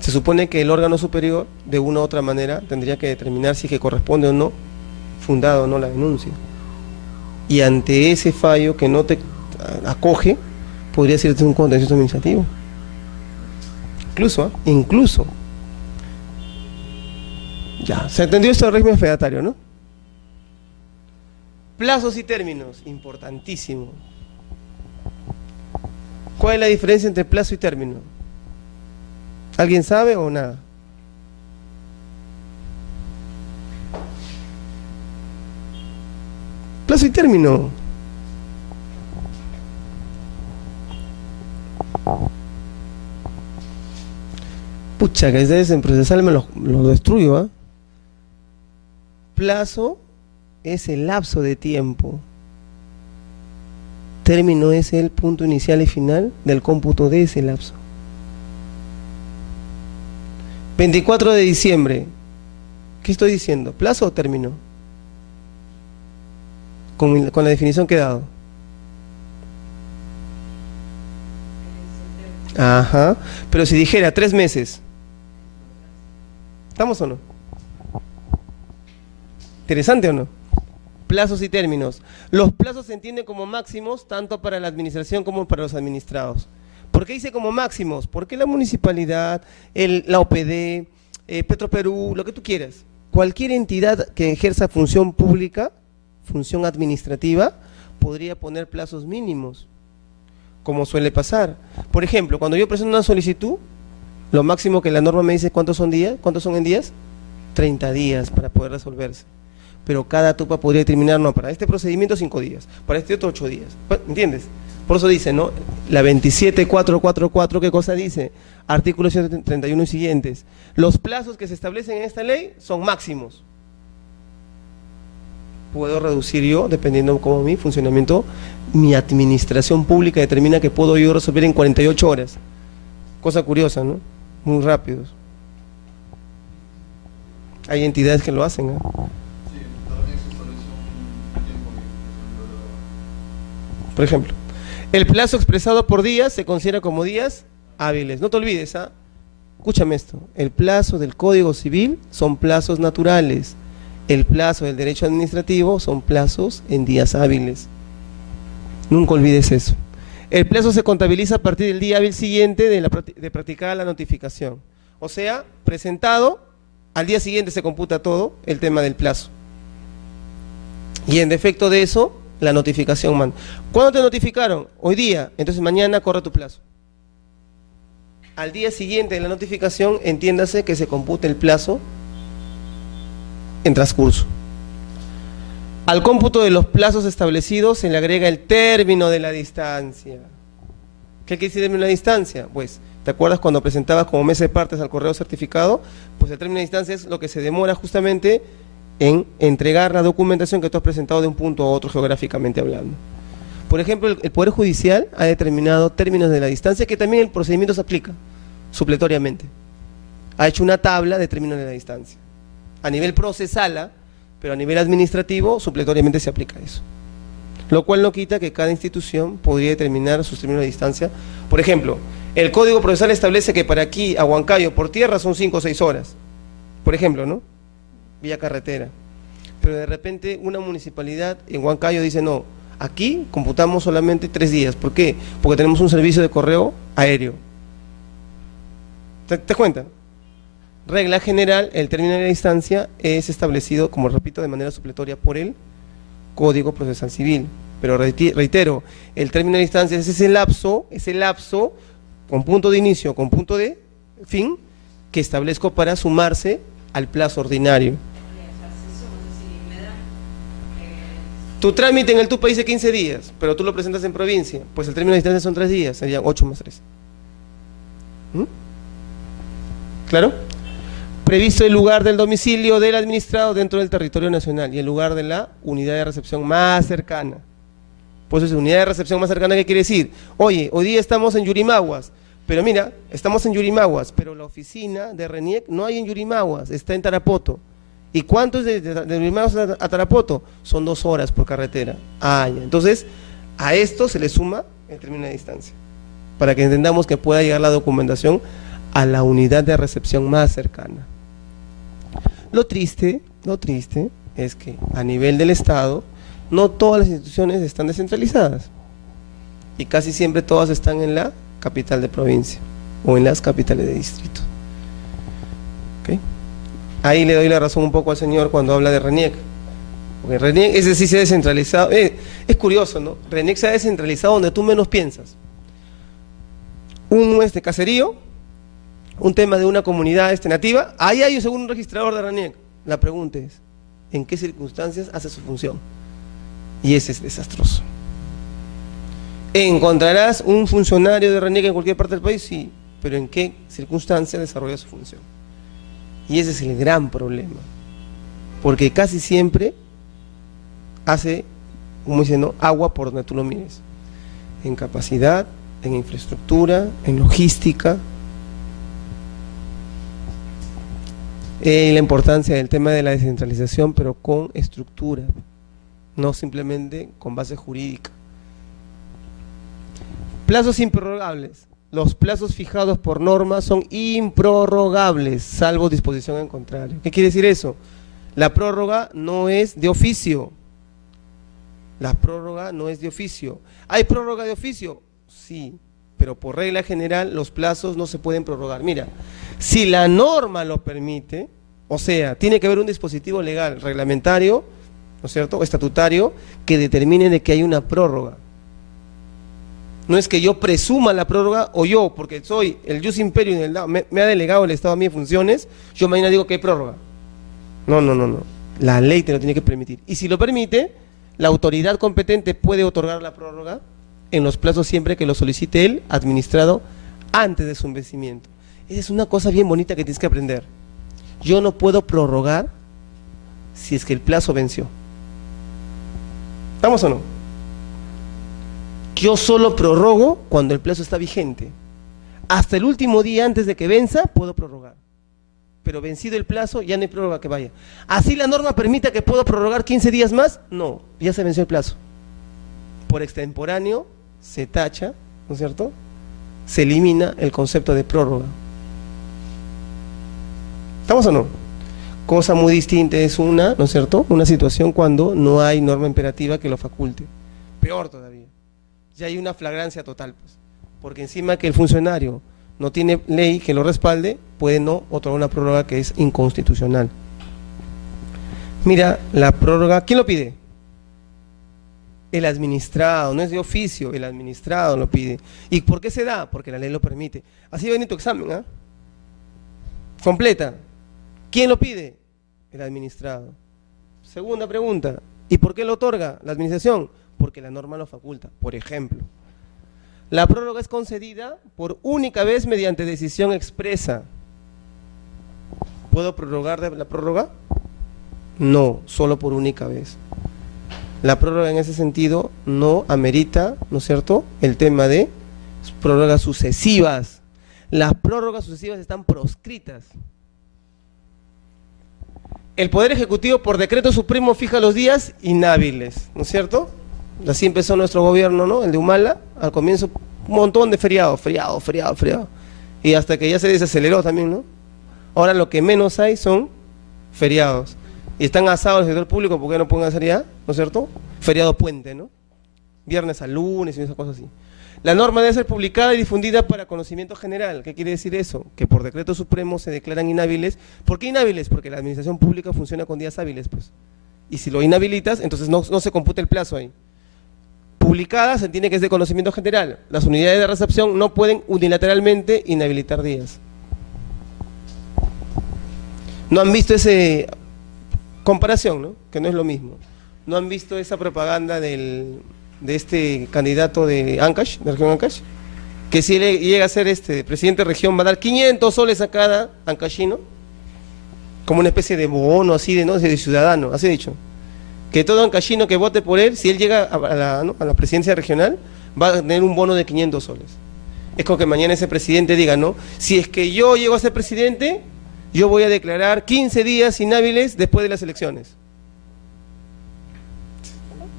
Se supone que el órgano superior, de una u otra manera, tendría que determinar si es que corresponde o no, fundada o no la denuncia. Y ante ese fallo que no te acoge, podría ser un contencioso administrativo. Incluso. Ya, se entendió esto del régimen fedatario, ¿no? Plazos y términos, importantísimo. ¿Cuál es la diferencia entre plazo y término? ¿Alguien sabe o nada? Plazo y término. Pucha, que ustedes en procesal me lo destruyo, ¿eh? Plazo es el lapso de tiempo. Término es el punto inicial y final del cómputo de ese lapso. 24 de diciembre. ¿Qué estoy diciendo? ¿Plazo o término? Con la definición que he dado. Ajá. Pero si dijera 3 meses. ¿Estamos o no? ¿Interesante o no? Plazos y términos. Los plazos se entienden como máximos tanto para la administración como para los administrados. ¿Por qué dice como máximos? Porque la municipalidad, la OPD, Petroperú, lo que tú quieras, cualquier entidad que ejerza función pública, función administrativa, podría poner plazos mínimos, como suele pasar. Por ejemplo, cuando yo presento una solicitud, lo máximo que la norma me dice, ¿cuántos son en días? 30 días para poder resolverse. Pero cada tupa podría determinar, no, para este procedimiento 5 días, para este otro 8 días. ¿Entiendes? Por eso dice, ¿no? La 27444, ¿qué cosa dice? Artículo 131 y siguientes. Los plazos que se establecen en esta ley son máximos. Puedo reducir yo, dependiendo cómo mi funcionamiento, mi administración pública determina que puedo yo resolver en 48 horas. Cosa curiosa, ¿no? Muy rápidos. Hay entidades que lo hacen, ¿eh? Por ejemplo, el plazo expresado por días se considera como días hábiles. No te olvides, escúchame esto, el plazo del Código Civil son plazos naturales, el plazo del derecho administrativo son plazos en días hábiles. Nunca olvides eso. El plazo se contabiliza a partir del día hábil siguiente de practicada la notificación. O sea, presentado, al día siguiente se computa todo el tema del plazo. Y en defecto de eso, la notificación manda. ¿Cuándo te notificaron? Hoy día, entonces mañana corre tu plazo. al día siguiente de la notificación, entiéndase que se compute el plazo en transcurso. Al cómputo de los plazos establecidos se le agrega el término de la distancia. ¿Qué quiere decir término de la distancia? Pues, ¿te acuerdas cuando presentabas como mes de partes al correo certificado? Pues el término de distancia es lo que se demora justamente en entregar la documentación que tú has presentado de un punto a otro geográficamente hablando. Por ejemplo, el Poder Judicial ha determinado términos de la distancia que también el procedimiento se aplica supletoriamente. Ha hecho una tabla de términos de la distancia. A nivel procesal, pero a nivel administrativo, supletoriamente se aplica eso. Lo cual no quita que cada institución podría determinar sus términos de distancia. Por ejemplo, el Código Procesal establece que para aquí a Huancayo por tierra son 5 o 6 horas. Por ejemplo, ¿no? Vía carretera. Pero de repente una municipalidad en Huancayo dice no, aquí computamos solamente 3 días. ¿Por qué? Porque tenemos un servicio de correo aéreo. ¿Te das cuenta? Regla general, el término de la distancia es establecido, como repito, de manera supletoria por el Código Procesal Civil. Pero reitero, el término de distancia es ese lapso con punto de inicio, con punto de fin, que establezco para sumarse al plazo ordinario. Tu trámite en el TUPA dice 15 días, pero tú lo presentas en provincia, pues el término de distancia son 3 días, serían 8 más 3. ¿Claro? Previsto el lugar del domicilio del administrado dentro del territorio nacional y el lugar de la unidad de recepción más cercana. Pues es unidad de recepción más cercana, ¿qué quiere decir? Oye, hoy día estamos en Yurimaguas, pero mira, estamos en Yurimaguas, pero la oficina de RENIEC no hay en Yurimaguas, está en Tarapoto. ¿Y cuánto es de Yurimaguas a Tarapoto? Son 2 horas por carretera. Ah, ya. Entonces, a esto se le suma el término de distancia, para que entendamos que pueda llegar la documentación a la unidad de recepción más cercana. Lo triste es que a nivel del Estado no todas las instituciones están descentralizadas y casi siempre todas están en la capital de provincia o en las capitales de distrito. ¿Okay? Ahí le doy la razón un poco al señor cuando habla de RENIEC, porque RENIEC ese sí se ha descentralizado. Es curioso, ¿no? RENIEC se ha descentralizado donde tú menos piensas. Un caserío, un tema de una comunidad nativa, ahí hay un registrador de RENIEC. La pregunta es, ¿en qué circunstancias hace su función? Y ese es desastroso. ¿Encontrarás un funcionario de RENIEC en cualquier parte del país? Sí, pero ¿en qué circunstancias desarrolla su función? Y ese es el gran problema, porque casi siempre hace, como dicen, ¿no?, agua por donde tú lo mires, en capacidad, en infraestructura, en logística. La importancia del tema de la descentralización, pero con estructura, no simplemente con base jurídica. Plazos improrrogables. Los plazos fijados por norma son improrrogables, salvo disposición en contrario. ¿Qué quiere decir eso? La prórroga no es de oficio. La prórroga no es de oficio. ¿Hay prórroga de oficio? Sí, pero por regla general los plazos no se pueden prorrogar. Mira, si la norma lo permite, o sea, tiene que haber un dispositivo legal, reglamentario, ¿no es cierto?, estatutario, que determine de que hay una prórroga. No es que yo presuma la prórroga, o yo, porque soy el jus imperium, me ha delegado el Estado a mí funciones, yo mañana digo que hay prórroga. No. La ley te lo tiene que permitir. Y si lo permite, la autoridad competente puede otorgar la prórroga en los plazos siempre que lo solicite el administrado antes de su vencimiento. Esa es una cosa bien bonita que tienes que aprender. Yo no puedo prorrogar si es que el plazo venció. ¿Estamos o no? Yo solo prorrogo cuando el plazo está vigente. Hasta el último día antes de que venza puedo prorrogar. Pero vencido el plazo ya no hay prórroga que vaya. ¿Así la norma permite que puedo prorrogar 15 días más? No, ya se venció el plazo. Por extemporáneo se tacha, ¿no es cierto?, se elimina el concepto de prórroga. ¿Estamos o no? Cosa muy distinta es ¿no es cierto?, una situación cuando no hay norma imperativa que lo faculte. Peor todavía. Ya hay una flagrancia total, pues, porque encima que el funcionario no tiene ley que lo respalde, puede no otorgar una prórroga que es inconstitucional. Mira, la prórroga, ¿quién lo pide? El administrado, no es de oficio, el administrado lo pide. ¿Y por qué se da? Porque la ley lo permite. Así viene tu examen, ¿ah? Completa. ¿Quién lo pide? El administrado. Segunda pregunta, ¿y por qué lo otorga la administración? Porque la norma lo faculta. Por ejemplo, la prórroga es concedida por única vez mediante decisión expresa. ¿Puedo prorrogar la prórroga? No, solo por única vez. La prórroga en ese sentido no amerita, ¿no es cierto?, el tema de prórrogas sucesivas. Las prórrogas sucesivas están proscritas. El Poder Ejecutivo por decreto supremo fija los días inhábiles, ¿no es cierto? Así empezó nuestro gobierno, ¿no? El de Humala, al comienzo un montón de feriados, feriado. Y hasta que ya se desaceleró también, ¿no? Ahora lo que menos hay son feriados. Y están asados el sector público, ¿por qué no pueden hacer ya? ¿No es cierto? Feriado puente, ¿no? Viernes a lunes y esas cosas así. La norma debe ser publicada y difundida para conocimiento general. ¿Qué quiere decir eso? Que por decreto supremo se declaran inhábiles. ¿Por qué inhábiles? Porque la administración pública funciona con días hábiles, pues. Y si lo inhabilitas, entonces no se computa el plazo ahí. Publicada se entiende que es de conocimiento general. Las unidades de recepción no pueden unilateralmente inhabilitar días. ¿No han visto esa comparación, ¿no? Que no es lo mismo? ¿No han visto esa propaganda de este candidato de Ancash, de la región Ancash? Que si él llega a ser presidente de región va a dar 500 soles a cada ancashino, como una especie de bono así de ciudadano, así he dicho. Que todo ancashino que vote por él, si él llega a la presidencia regional, va a tener un bono de 500 soles. Es como que mañana ese presidente diga, ¿no? Si es que yo llego a ser presidente, yo voy a declarar 15 días inhábiles después de las elecciones.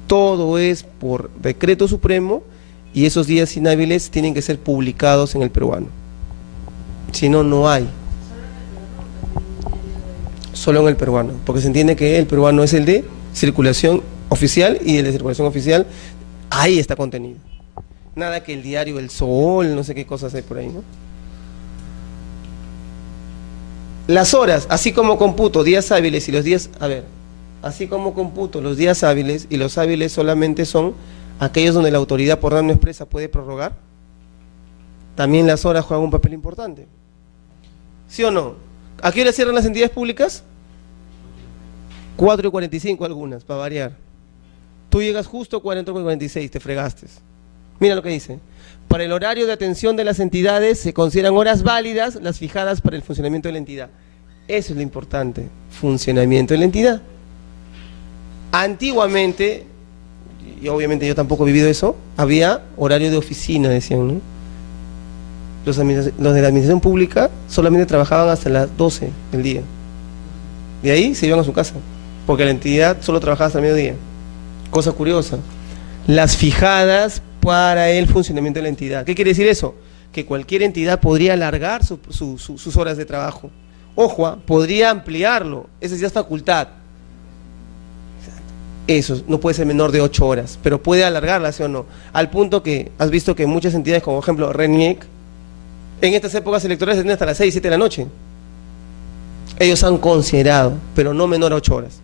Todo es por decreto supremo y esos días inhábiles tienen que ser publicados en el peruano. Si no, no hay. Solo en el peruano, porque se entiende que el peruano es el de circulación oficial y el de circulación oficial, ahí está contenido. Nada que el diario El Sol, no sé qué cosas hay por ahí, ¿no? Las horas, así como computo días hábiles y los días, así como computo los días hábiles y los hábiles solamente son aquellos donde la autoridad por norma expresa puede prorrogar, también las horas juegan un papel importante. ¿Sí o no? ¿A qué hora cierran las entidades públicas? 4:45 algunas, para variar. Tú llegas justo 4:46, te fregaste. Mira lo que dice. Para el horario de atención de las entidades se consideran horas válidas las fijadas para el funcionamiento de la entidad. Eso es lo importante, funcionamiento de la entidad. Antiguamente, y obviamente yo tampoco he vivido eso, había horario de oficina, decían, ¿no? Los de la administración pública solamente trabajaban hasta las 12 del día. De ahí se iban a su casa, porque la entidad solo trabajaba hasta el mediodía. Cosa curiosa. Las fijadas para el funcionamiento de la entidad. ¿Qué quiere decir eso? Que cualquier entidad podría alargar sus horas de trabajo. Ojo, podría ampliarlo. Esa ya es facultad. Eso no puede ser menor de 8 horas, pero puede alargarla, ¿sí o no? Al punto que has visto que muchas entidades, como por ejemplo RENIEC, en estas épocas electorales se tienen hasta las 6, 7 de la noche. Ellos han considerado, pero no menor a 8 horas.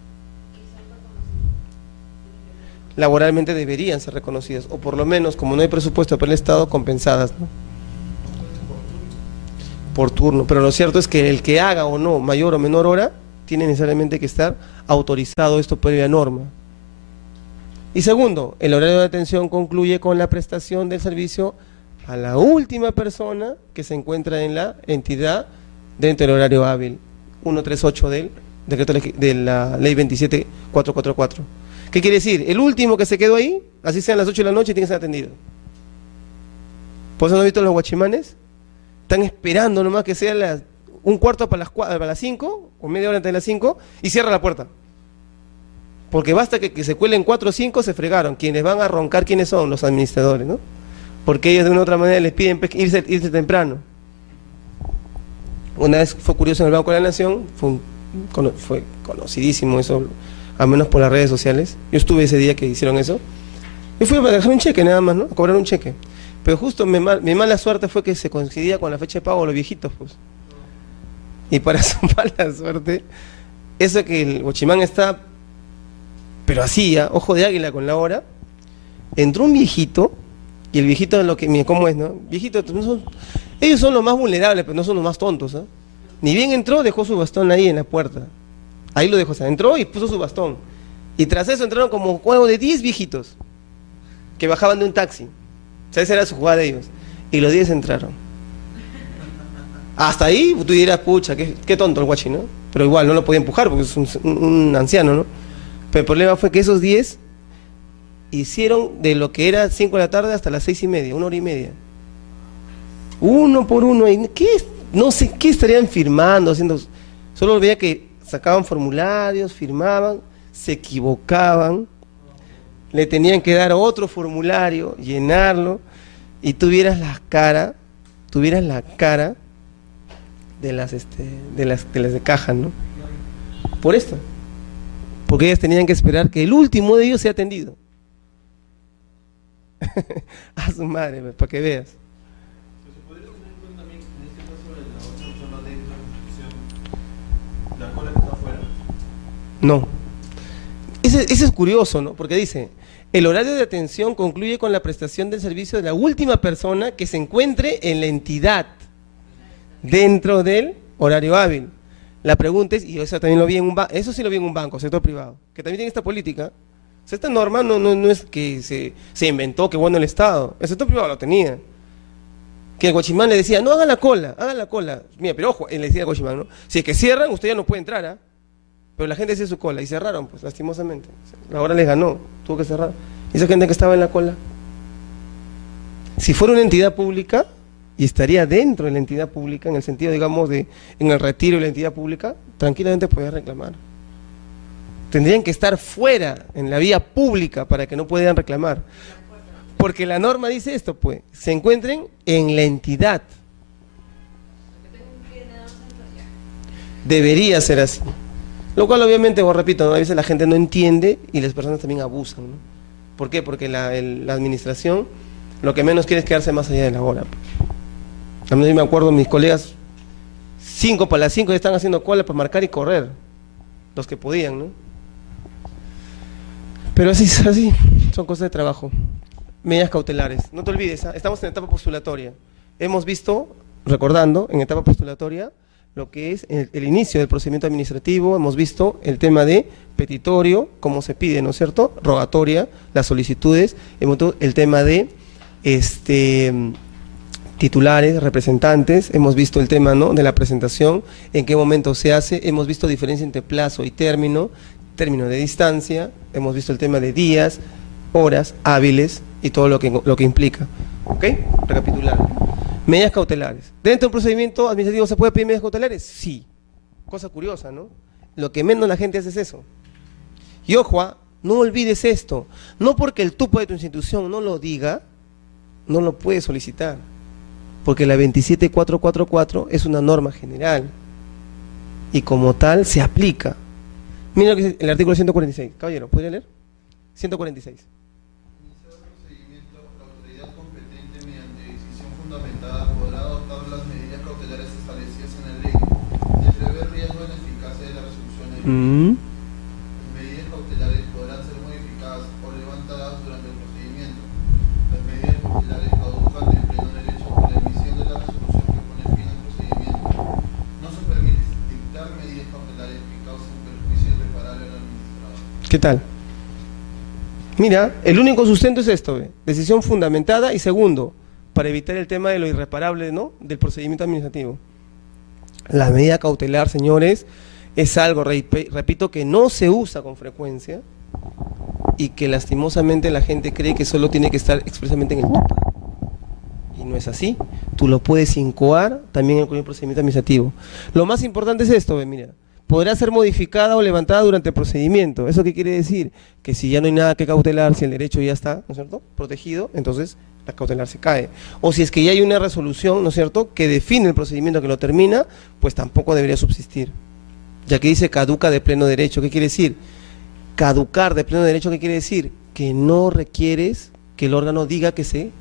Laboralmente deberían ser reconocidas, o por lo menos, como no hay presupuesto para el Estado, compensadas, ¿no? Por turno. Pero lo cierto es que el que haga o no mayor o menor hora, tiene necesariamente que estar autorizado esto previa norma. Y segundo, el horario de atención concluye con la prestación del servicio a la última persona que se encuentra en la entidad dentro del horario hábil, 138 del decreto de la ley 27444. ¿Qué quiere decir? El último que se quedó ahí, así sean las 8 de la noche, tiene que ser atendido. ¿Por eso no han visto los guachimanes? Están esperando nomás que sea un cuarto para las 5, o media hora antes de las 5, y cierra la puerta. Porque basta que se cuelen 4 o 5, se fregaron. Quienes van a roncar, ¿quiénes son? Los administradores, ¿no? Porque ellos de una u otra manera les piden irse temprano. Una vez fue curioso en el Banco de la Nación, fue conocidísimo eso, al menos por las redes sociales. Yo estuve ese día que hicieron eso. Yo fui a dejar un cheque nada más, ¿no? A cobrar un cheque. Pero justo mi mala suerte fue que se coincidía con la fecha de pago de los viejitos, pues. Y para su mala suerte, eso que el guachimán está, pero así, ojo de águila con la hora, Entró un viejito, y el viejito, lo que, mira cómo es, ¿no? Viejito, ellos son los más vulnerables, pero no son los más tontos, ¿eh? Ni bien entró, dejó su bastón ahí en la puerta. Ahí lo dejó, o sea, entró y puso su bastón. Y tras eso entraron como juego de 10 viejitos que bajaban de un taxi. O sea, esa era su jugada de ellos. Y los 10 entraron. Hasta ahí tú dirás, pucha, qué tonto el guachi, ¿no? Pero igual no lo podía empujar porque es un anciano, ¿no? Pero el problema fue que esos 10 hicieron de lo que era 5 de la tarde hasta las 6:30, 1 hora y media. Uno por uno. No sé qué estarían firmando, haciendo. Solo veía que sacaban formularios, firmaban, se equivocaban, le tenían que dar otro formulario, llenarlo, y tuvieras la cara de las de caja, ¿no? Por esto. Porque ellas tenían que esperar que el último de ellos sea atendido. A su madre, para que veas. ¿Se podría tener en cuenta también, en este caso de la otra persona dentro de la institución, la cola que está afuera? No. Ese es curioso, ¿no? Porque dice, el horario de atención concluye con la prestación del servicio de la última persona que se encuentre en la entidad dentro del horario hábil. La pregunta es, y eso también lo vi en eso sí lo vi en un banco, sector privado, que también tiene esta política. O sea, esta norma no es que se inventó, que bueno el Estado. El sector privado lo tenía. Que el guachimán le decía, no, haga la cola. Mira, pero ojo, él le decía al guachimán, ¿no? Si es que cierran, usted ya no puede entrar, ¿ah? Pero la gente hacía su cola y cerraron, pues, lastimosamente. La hora les ganó, tuvo que cerrar. ¿Y esa gente que estaba en la cola? Si fuera una entidad pública, y estaría dentro de la entidad pública, en el sentido, digamos, en el retiro de la entidad pública, tranquilamente podía reclamar. Tendrían que estar fuera, en la vía pública, para que no puedan reclamar. Porque la norma dice esto, pues, se encuentren en la entidad. Debería ser así. Lo cual, obviamente, os repito, ¿no? A veces la gente no entiende y las personas también abusan, ¿no? ¿Por qué? Porque la administración lo que menos quiere es quedarse más allá de la hora. A mí me acuerdo, mis colegas, 5 para las 5 ya están haciendo cola para marcar y correr, los que podían, ¿no? Pero así, son cosas de trabajo. Medidas cautelares. No te olvides, estamos en etapa postulatoria. Hemos visto, recordando, en etapa postulatoria, lo que es el inicio del procedimiento administrativo, hemos visto el tema de petitorio, cómo se pide, ¿no es cierto? Rogatoria, las solicitudes, hemos visto el tema de titulares, representantes, hemos visto el tema, ¿no?, de la presentación, en qué momento se hace, hemos visto diferencia entre plazo y término de distancia, hemos visto el tema de días, horas, hábiles y todo lo que implica. ¿Ok? Recapitular. Medidas cautelares. ¿Dentro de un procedimiento administrativo se puede pedir medidas cautelares? Sí. Cosa curiosa, ¿no? Lo que menos la gente hace es eso. Y ojo, no olvides esto. No porque el tupo de tu institución no lo diga, no lo puedes solicitar. Porque la 27444 es una norma general. Y como tal se aplica. Mira lo que dice el artículo 146. Caballero, ¿podría leer? 146. Iniciado el procedimiento, la autoridad competente, mediante decisión fundamentada, podrá adoptar las medidas cautelares establecidas en la ley, de prever riesgo en la eficacia de la resolución del Las medidas cautelares podrán ser modificadas o levantadas durante el procedimiento. Las medidas cautelares caducan de pleno derecho por la emisión de la resolución que pone fin al procedimiento. No se permite dictar medidas cautelares que causen perjuicio irreparable al administrador. ¿Qué tal? Mira, el único sustento es esto, ¿ve? Decisión fundamentada, y segundo, para evitar el tema de lo irreparable, ¿no?, del procedimiento administrativo. La medida cautelar, señores, es algo, repito, que no se usa con frecuencia y que lastimosamente la gente cree que solo tiene que estar expresamente en el TUPA. Y no es así. Tú lo puedes incoar también con el procedimiento administrativo. Lo más importante es esto, ¿ve? Mira. Podrá ser modificada o levantada durante el procedimiento. ¿Eso qué quiere decir? Que si ya no hay nada que cautelar, si el derecho ya está, ¿no es cierto?, protegido, entonces la cautelar se cae. O si es que ya hay una resolución, ¿no es cierto?, que define el procedimiento, que lo termina, pues tampoco debería subsistir. Ya que dice caduca de pleno derecho, ¿qué quiere decir? Caducar de pleno derecho, ¿qué quiere decir? Que no requieres que el órgano diga que se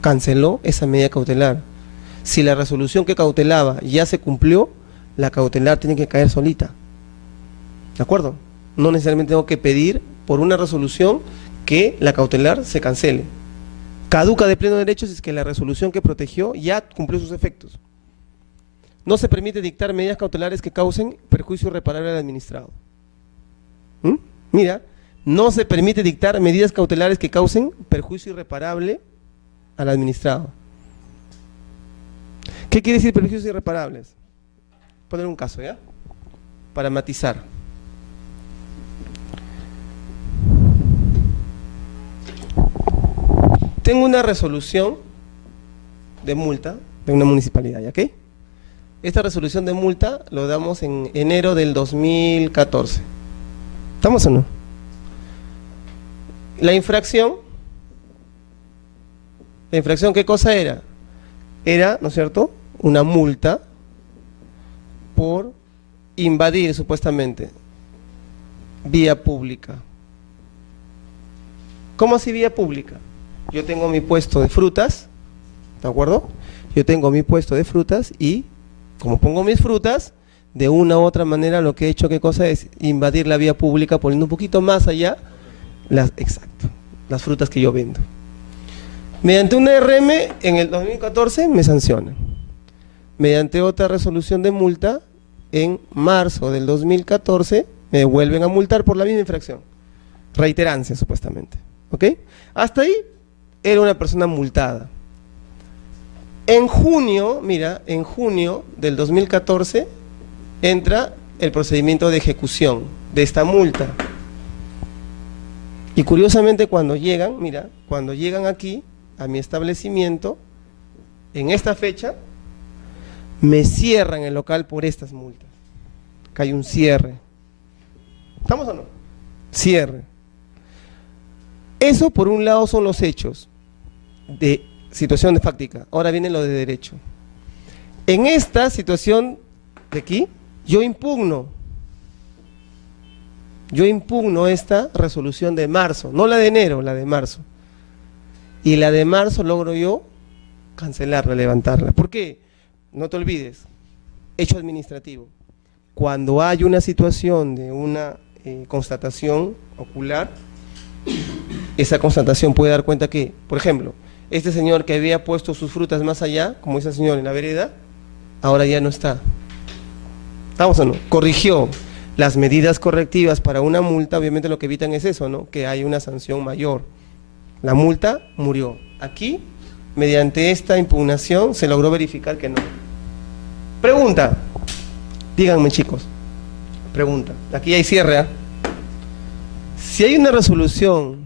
canceló esa medida cautelar. Si la resolución que cautelaba ya se cumplió, la cautelar tiene que caer solita. ¿De acuerdo? No necesariamente tengo que pedir por una resolución que la cautelar se cancele. Caduca de pleno derecho si es que la resolución que protegió ya cumplió sus efectos. No se permite dictar medidas cautelares que causen perjuicio irreparable al administrado. Mira, no se permite dictar medidas cautelares que causen perjuicio irreparable al administrado. ¿Qué quiere decir perjuicios irreparables? Poner un caso, ¿ya? Para matizar. Tengo una resolución de multa de una municipalidad, ¿ya qué? Esta resolución de multa lo damos en enero del 2014. ¿Estamos o no? La infracción, ¿qué cosa era? Era, ¿no es cierto?, una multa por invadir, supuestamente, vía pública. ¿Cómo así vía pública? Yo tengo mi puesto de frutas, ¿de acuerdo? Yo tengo mi puesto de frutas y, como pongo mis frutas, de una u otra manera lo que he hecho, ¿qué cosa es? Invadir la vía pública poniendo un poquito más allá las frutas que yo vendo. Mediante una RM en el 2014 me sancionan. Mediante otra resolución de multa, en marzo del 2014 me vuelven a multar por la misma infracción. Reiterancia, supuestamente. ¿Ok? Hasta ahí era una persona multada. En junio, mira, en junio del 2014 entra el procedimiento de ejecución de esta multa. Y curiosamente cuando llegan, mira, cuando llegan aquí a mi establecimiento, en esta fecha, me cierran el local por estas multas. Que hay un cierre. ¿Estamos o no? Cierre. Eso por un lado son los hechos de situación de fáctica. Ahora viene lo de derecho. En esta situación de aquí, yo impugno esta resolución de marzo, no la de enero, la de marzo. Y la de marzo logro yo cancelarla, levantarla. ¿Por qué? No te olvides, hecho administrativo. Cuando hay una situación de una constatación ocular, esa constatación puede dar cuenta que, por ejemplo, este señor que había puesto sus frutas más allá, como ese señor en la vereda, ahora ya no está. ¿Estamos o no? Corrigió las medidas correctivas para una multa, obviamente lo que evitan es eso, ¿no? Que hay una sanción mayor. La multa murió. Aquí, mediante esta impugnación, se logró verificar que no. Pregunta. Díganme, chicos. Pregunta. Aquí hay cierre, ¿eh? Si hay una resolución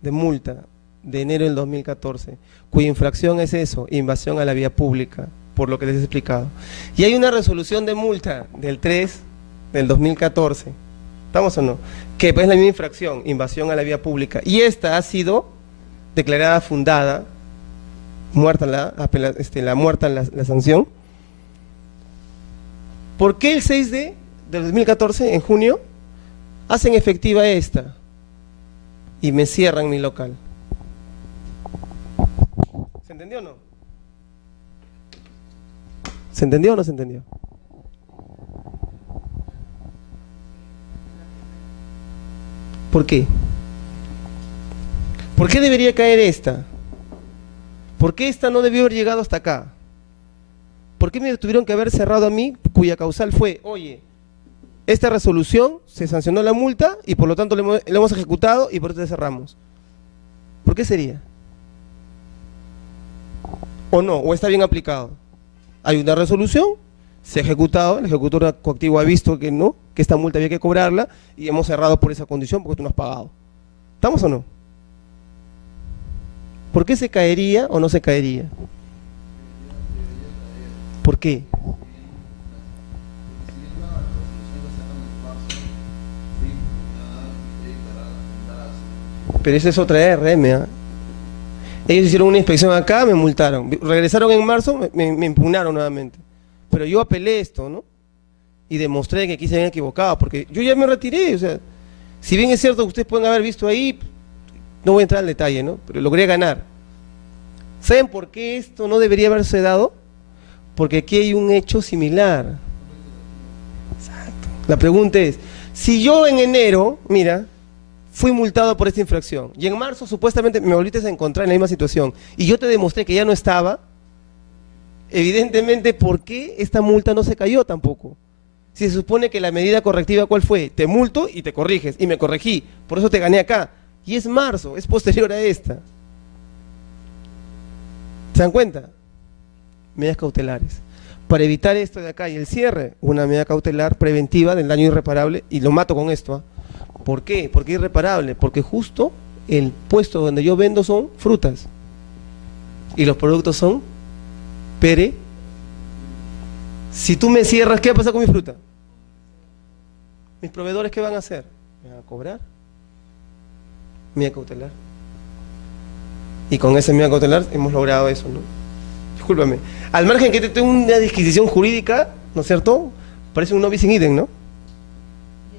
de multa de enero del 2014, cuya infracción es eso, invasión a la vía pública, por lo que les he explicado, y hay una resolución de multa del 3 del 2014, ¿estamos o no?, que es la misma infracción, invasión a la vía pública, y esta ha sido declarada fundada, muerta la sanción. ¿Por qué el 6 del 2014, en junio, hacen efectiva esta y me cierran mi local? ¿Se entendió o no? ¿Se entendió o no se entendió? ¿Por qué? ¿Por qué debería caer esta? ¿Por qué esta no debió haber llegado hasta acá? ¿Por qué me tuvieron que haber cerrado a mí, cuya causal fue, oye, esta resolución se sancionó la multa y por lo tanto la hemos ejecutado y por eso te cerramos? ¿Por qué sería? ¿O no? ¿O está bien aplicado? Hay una resolución, se ha ejecutado, el ejecutor coactivo ha visto que no, que esta multa había que cobrarla y hemos cerrado por esa condición porque tú no has pagado. ¿Estamos o no? ¿Por qué se caería o no se caería? ¿Por qué? Pero esa es otra RM, ¿eh? Ellos hicieron una inspección acá, me multaron. Regresaron en marzo, me impugnaron nuevamente. Pero yo apelé esto, ¿no? Y demostré que aquí se habían equivocado, porque yo ya me retiré, o sea, si bien es cierto que ustedes pueden haber visto ahí, no voy a entrar al detalle, ¿no? Pero logré ganar. ¿Saben por qué esto no debería haberse dado? Porque aquí hay un hecho similar. Exacto. La pregunta es, si yo en enero, mira, fui multado por esta infracción, y en marzo supuestamente me volviste a encontrar en la misma situación, y yo te demostré que ya no estaba, evidentemente, ¿por qué esta multa no se cayó tampoco? Si se supone que la medida correctiva, ¿cuál fue? Te multo y te corriges, y me corregí, por eso te gané acá, y es marzo, es posterior a esta. ¿Se dan cuenta? Medidas cautelares. Para evitar esto de acá y el cierre, una medida cautelar preventiva del daño irreparable, y lo mato con esto, ¿ah? ¿Por qué? ¿Por qué irreparable? Porque justo el puesto donde yo vendo son frutas, y los productos son pere. Si tú me cierras, ¿qué va a pasar con mi fruta? ¿Mis proveedores qué van a hacer? ¿Me van a cobrar? Medida cautelar. Y con esa medida cautelar hemos logrado eso, ¿no? Discúlpame. Al margen que tengo una disquisición jurídica, ¿no es cierto? Parece un no bis in idem, ¿no?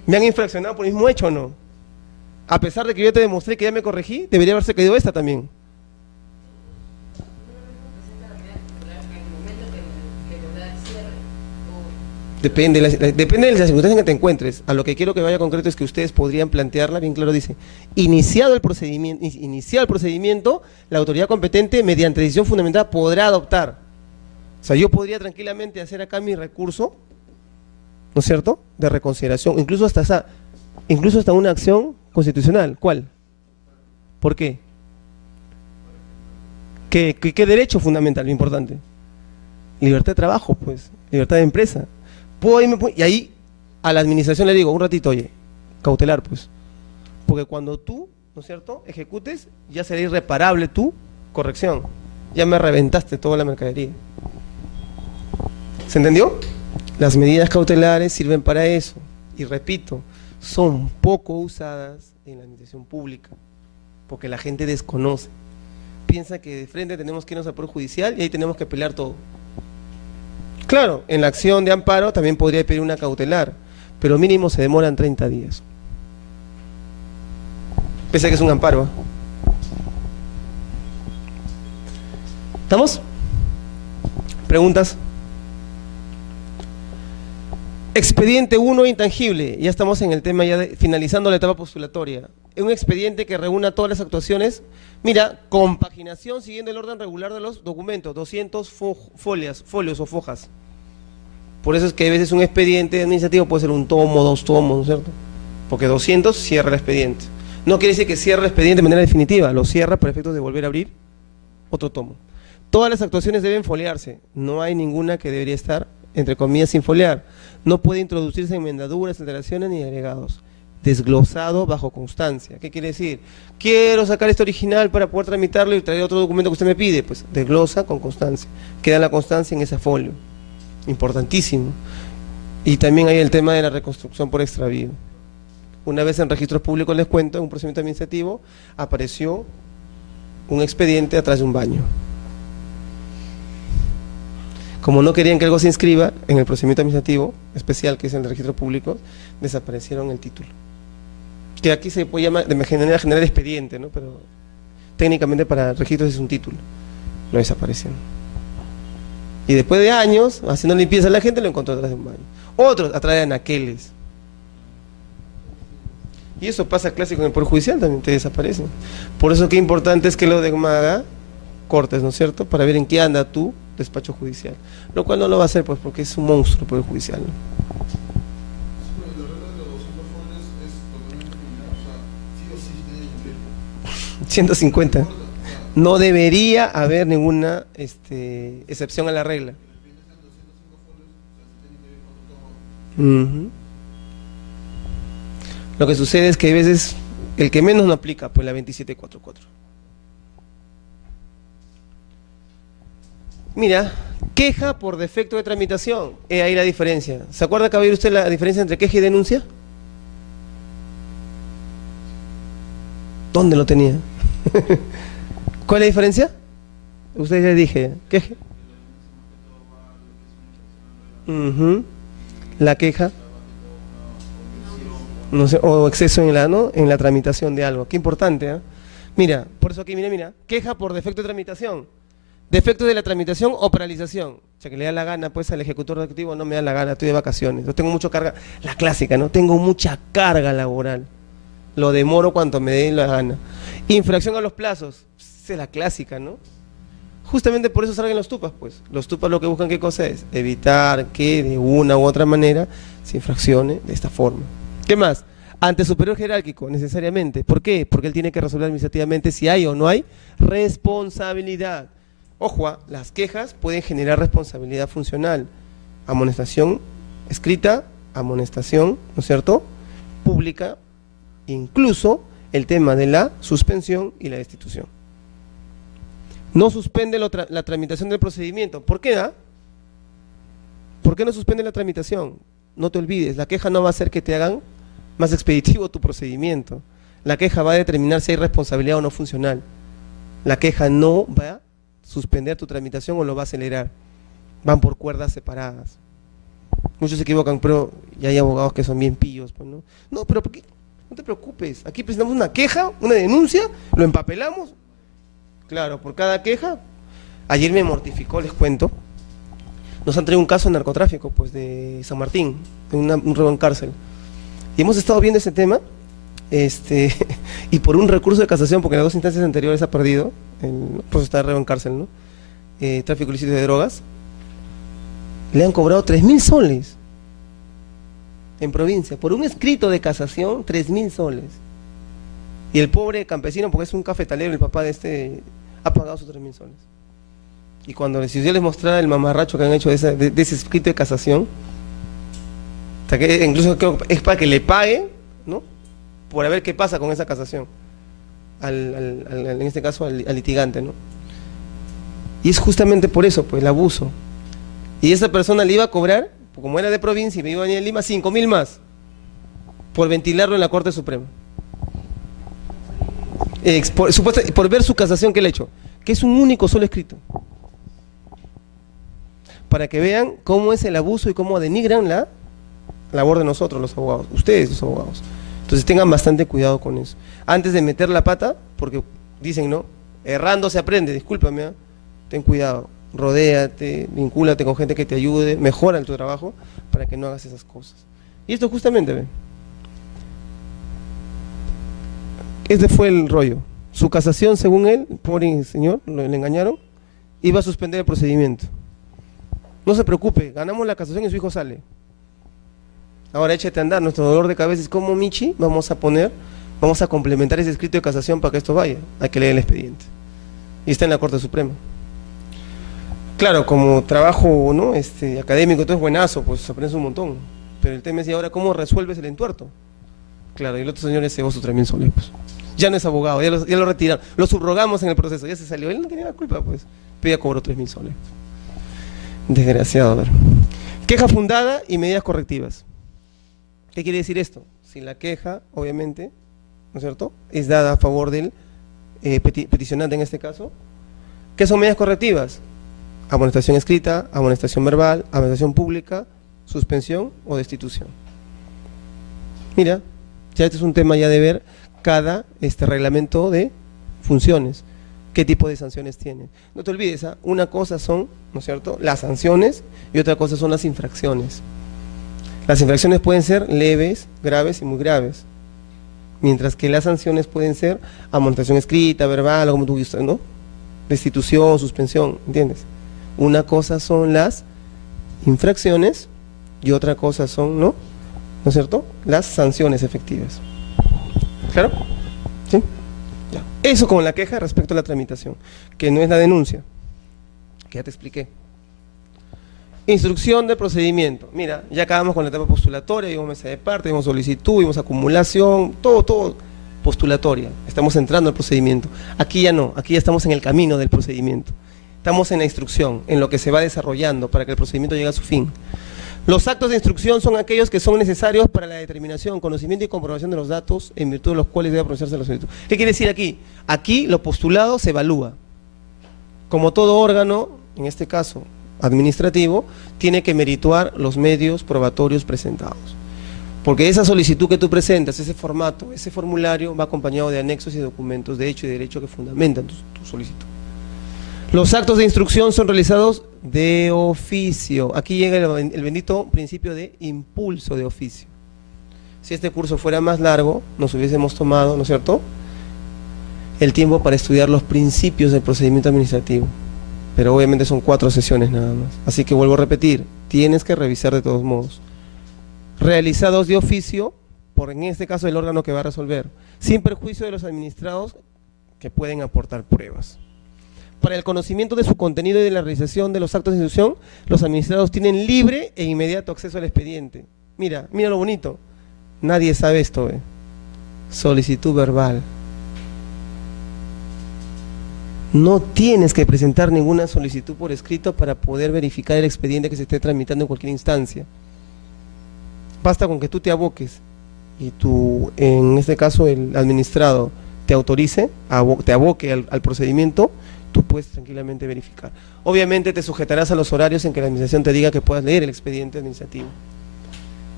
¿Me han infraccionado por el mismo hecho o no? A pesar de que yo te demostré que ya me corregí, debería haberse caído esta también. Depende de las circunstancias en que te encuentres. A lo que quiero que vaya concreto es que ustedes podrían plantearla, bien claro dice, iniciado el procedimiento, la autoridad competente, mediante decisión fundamentada, podrá adoptar. O sea, yo podría tranquilamente hacer acá mi recurso, ¿no es cierto?, de reconsideración, incluso hasta una acción constitucional. ¿Cuál? ¿Por qué? ¿Qué derecho fundamental, lo importante? Libertad de trabajo, pues, libertad de empresa. Y ahí a la administración le digo, un ratito, oye, cautelar, pues, porque cuando tú, ¿no es cierto?, ejecutes, ya será irreparable tu corrección, ya me reventaste toda la mercadería. ¿Se entendió? Las medidas cautelares sirven para eso, y repito, son poco usadas en la administración pública, porque la gente desconoce, piensa que de frente tenemos que irnos al Poder Judicial y ahí tenemos que pelear todo. Claro, en la acción de amparo también podría pedir una cautelar, pero mínimo se demoran 30 días. Pese a que es un amparo. ¿Estamos? ¿Preguntas? Expediente 1 intangible. Ya estamos en el tema, finalizando la etapa postulatoria. Es un expediente que reúna todas las actuaciones. Mira, compaginación siguiendo el orden regular de los documentos, 200 folios o fojas. Por eso es que a veces un expediente administrativo puede ser un tomo, 2 tomos, ¿no es cierto? Porque 200 cierra el expediente. No quiere decir que cierre el expediente de manera definitiva, lo cierra para efectos de volver a abrir otro tomo. Todas las actuaciones deben foliarse, no hay ninguna que debería estar, entre comillas, sin foliar. No puede introducirse enmendaduras, alteraciones ni agregados. Desglosado bajo constancia. ¿Qué quiere decir? Quiero sacar este original para poder tramitarlo y traer otro documento que usted me pide. Pues desglosa con constancia. Queda la constancia en ese folio. Importantísimo. Y también hay el tema de la reconstrucción por extravío. Una vez en registros públicos, les cuento, en un procedimiento administrativo, apareció un expediente atrás de un baño. Como no querían que algo se inscriba en el procedimiento administrativo especial, que es en el registro público, desaparecieron el título. Que aquí se puede llamar de manera general expediente, ¿no? Pero técnicamente para registros es un título. Lo desaparecieron. Y después de años, haciendo limpieza a la gente, lo encontró atrás de un baño. Otros atrás de anaqueles. Y eso pasa clásico en el Poder Judicial, también te desaparecen. Por eso qué importante es que lo haga cortes, ¿no es cierto?, para ver en qué anda tu despacho judicial. Lo cual no lo va a hacer, pues, porque es un monstruo el Poder Judicial, ¿no? La regla de los 200 folios es totalmente criminal, o sea, sí o sí tiene que cumplir. 150. No debería haber ninguna excepción a la regla. Lo que sucede es que a veces el que menos no aplica, pues la 2744. Mira, queja por defecto de tramitación. Ahí la diferencia. ¿Se acuerda que había usted la diferencia entre queja y denuncia? ¿Dónde lo tenía? ¿Cuál es la diferencia? Usted ya dije, queja. La queja. No sé, o exceso en la tramitación de algo. Qué importante, ¿eh? Mira, por eso aquí, mira, queja por defecto de tramitación. Defecto de la tramitación o paralización. O sea, que le da la gana, pues, al ejecutor ejecutivo, no me da la gana, estoy de vacaciones. Yo tengo mucha carga, la clásica, ¿no? Tengo mucha carga laboral. lo demoro cuanto me dé la gana. Infracción a los plazos, esa es la clásica, ¿no? Justamente por eso salen los tupas, pues. Los tupas lo que buscan, ¿qué cosa es? Evitar que de una u otra manera se infraccione de esta forma. ¿Qué más? Ante superior jerárquico, necesariamente. ¿Por qué? Porque él tiene que resolver administrativamente si hay o no hay responsabilidad. Ojo, las quejas pueden generar responsabilidad funcional. Amonestación escrita, amonestación, ¿no es cierto?, pública, incluso el tema de la suspensión y la destitución. No suspende la tramitación del procedimiento. ¿Por qué da? ¿Por qué no suspende la tramitación? No te olvides, la queja no va a hacer que te hagan más expeditivo tu procedimiento. La queja va a determinar si hay responsabilidad o no funcional. La queja no va a suspender tu tramitación o lo va a acelerar. Van por cuerdas separadas. Muchos se equivocan, pero ya hay abogados que son bien pillos, pues, ¿no? No, pero ¿por qué? No te preocupes. Aquí presentamos una queja, una denuncia, lo empapelamos. Claro, por cada queja. Ayer me mortificó, les cuento. Nos han traído un caso de narcotráfico, pues, de San Martín, un robo en cárcel. Y hemos estado viendo ese tema, y por un recurso de casación, porque en las dos instancias anteriores ha perdido, pues está robo en cárcel, ¿no? Tráfico ilícito de drogas, le han cobrado 3.000 soles en provincia, por un escrito de casación, 3.000 soles. Y el pobre campesino, porque es un cafetalero, el papá de ha pagado sus 3.000 soles. Y cuando si yo les mostrara el mamarracho que han hecho de ese escrito de casación, hasta que incluso creo que es para que le paguen, ¿no?, por a ver qué pasa con esa casación, en este caso al litigante, ¿no? Y es justamente por eso, pues, el abuso. Y esa persona le iba a cobrar, como era de provincia y me iba a venir en Lima, 5.000 más, por ventilarlo en la Corte Suprema. Por ver su casación que le ha hecho, que es un único solo escrito. Para que vean cómo es el abuso y cómo denigran la labor de nosotros, los abogados, ustedes los abogados. Entonces tengan bastante cuidado con eso. Antes de meter la pata, porque dicen, ¿no?, errando se aprende, discúlpame, ten cuidado, rodéate, vincúlate con gente que te ayude, mejora en tu trabajo para que no hagas esas cosas. Y esto justamente, ¿ve? Este fue el rollo. Su casación, según él, pobre señor, le engañaron, iba a suspender el procedimiento. No se preocupe, ganamos la casación y su hijo sale. Ahora échate a andar, nuestro dolor de cabeza es como Michi, vamos a complementar ese escrito de casación para que esto vaya. Hay que leer el expediente. Y está en la Corte Suprema. Claro, como trabajo, ¿no?, académico, todo es buenazo, pues aprendes un montón. Pero el tema es, ¿y ahora cómo resuelves el entuerto? Claro, y el otro señor se llevó sus 3.000 soles, pues. Ya no es abogado, ya lo retiraron, lo subrogamos en el proceso, ya se salió, él no tenía la culpa, pues, pero ya cobró 3.000 soles. Desgraciado, a ver. Queja fundada y medidas correctivas. ¿Qué quiere decir esto? Si la queja, obviamente, ¿no es cierto?, es dada a favor del peticionante en este caso, ¿qué son medidas correctivas? Amonestación escrita, amonestación verbal, amonestación pública, suspensión o destitución. Mira, ya este es un tema ya de ver cada reglamento de funciones, qué tipo de sanciones tiene. No te olvides, una cosa son, ¿no es cierto?, las sanciones y otra cosa son las infracciones. Las infracciones pueden ser leves, graves y muy graves, mientras que las sanciones pueden ser amonestación escrita, verbal, como tú gustas, ¿no?, destitución, suspensión, ¿entiendes? Una cosa son las infracciones y otra cosa son, ¿no es cierto?, las sanciones efectivas. ¿Claro? ¿Sí? Ya. Eso con la queja respecto a la tramitación, que no es la denuncia, que ya te expliqué. Instrucción del procedimiento. Mira, ya acabamos con la etapa postulatoria, vimos mesa de parte, vimos solicitud, vimos acumulación, todo postulatoria. Estamos entrando al procedimiento. Aquí ya no, aquí ya estamos en el camino del procedimiento. Estamos en la instrucción, en lo que se va desarrollando para que el procedimiento llegue a su fin. Los actos de instrucción son aquellos que son necesarios para la determinación, conocimiento y comprobación de los datos en virtud de los cuales debe pronunciarse la solicitud. ¿Qué quiere decir aquí? Aquí lo postulado se evalúa. Como todo órgano, en este caso administrativo, tiene que merituar los medios probatorios presentados. Porque esa solicitud que tú presentas, ese formato, ese formulario, va acompañado de anexos y documentos de hecho y derecho que fundamentan tu solicitud. Los actos de instrucción son realizados de oficio. Aquí llega el bendito principio de impulso de oficio. Si este curso fuera más largo, nos hubiésemos tomado, ¿no es cierto?, el tiempo para estudiar los principios del procedimiento administrativo. Pero obviamente son 4 sesiones nada más. Así que vuelvo a repetir, tienes que revisar de todos modos. Realizados de oficio, por en este caso el órgano que va a resolver, sin perjuicio de los administrados que pueden aportar pruebas. Para el conocimiento de su contenido y de la realización de los actos de instrucción, los administrados tienen libre e inmediato acceso al expediente. Mira, mira lo bonito. Nadie sabe esto, ¿eh? Solicitud verbal. No tienes que presentar ninguna solicitud por escrito para poder verificar el expediente que se esté tramitando en cualquier instancia. Basta con que tú te aboques y tú, en este caso el administrado, te autorice, te aboque al procedimiento, tú puedes tranquilamente verificar. Obviamente te sujetarás a los horarios en que la administración te diga que puedas leer el expediente administrativo.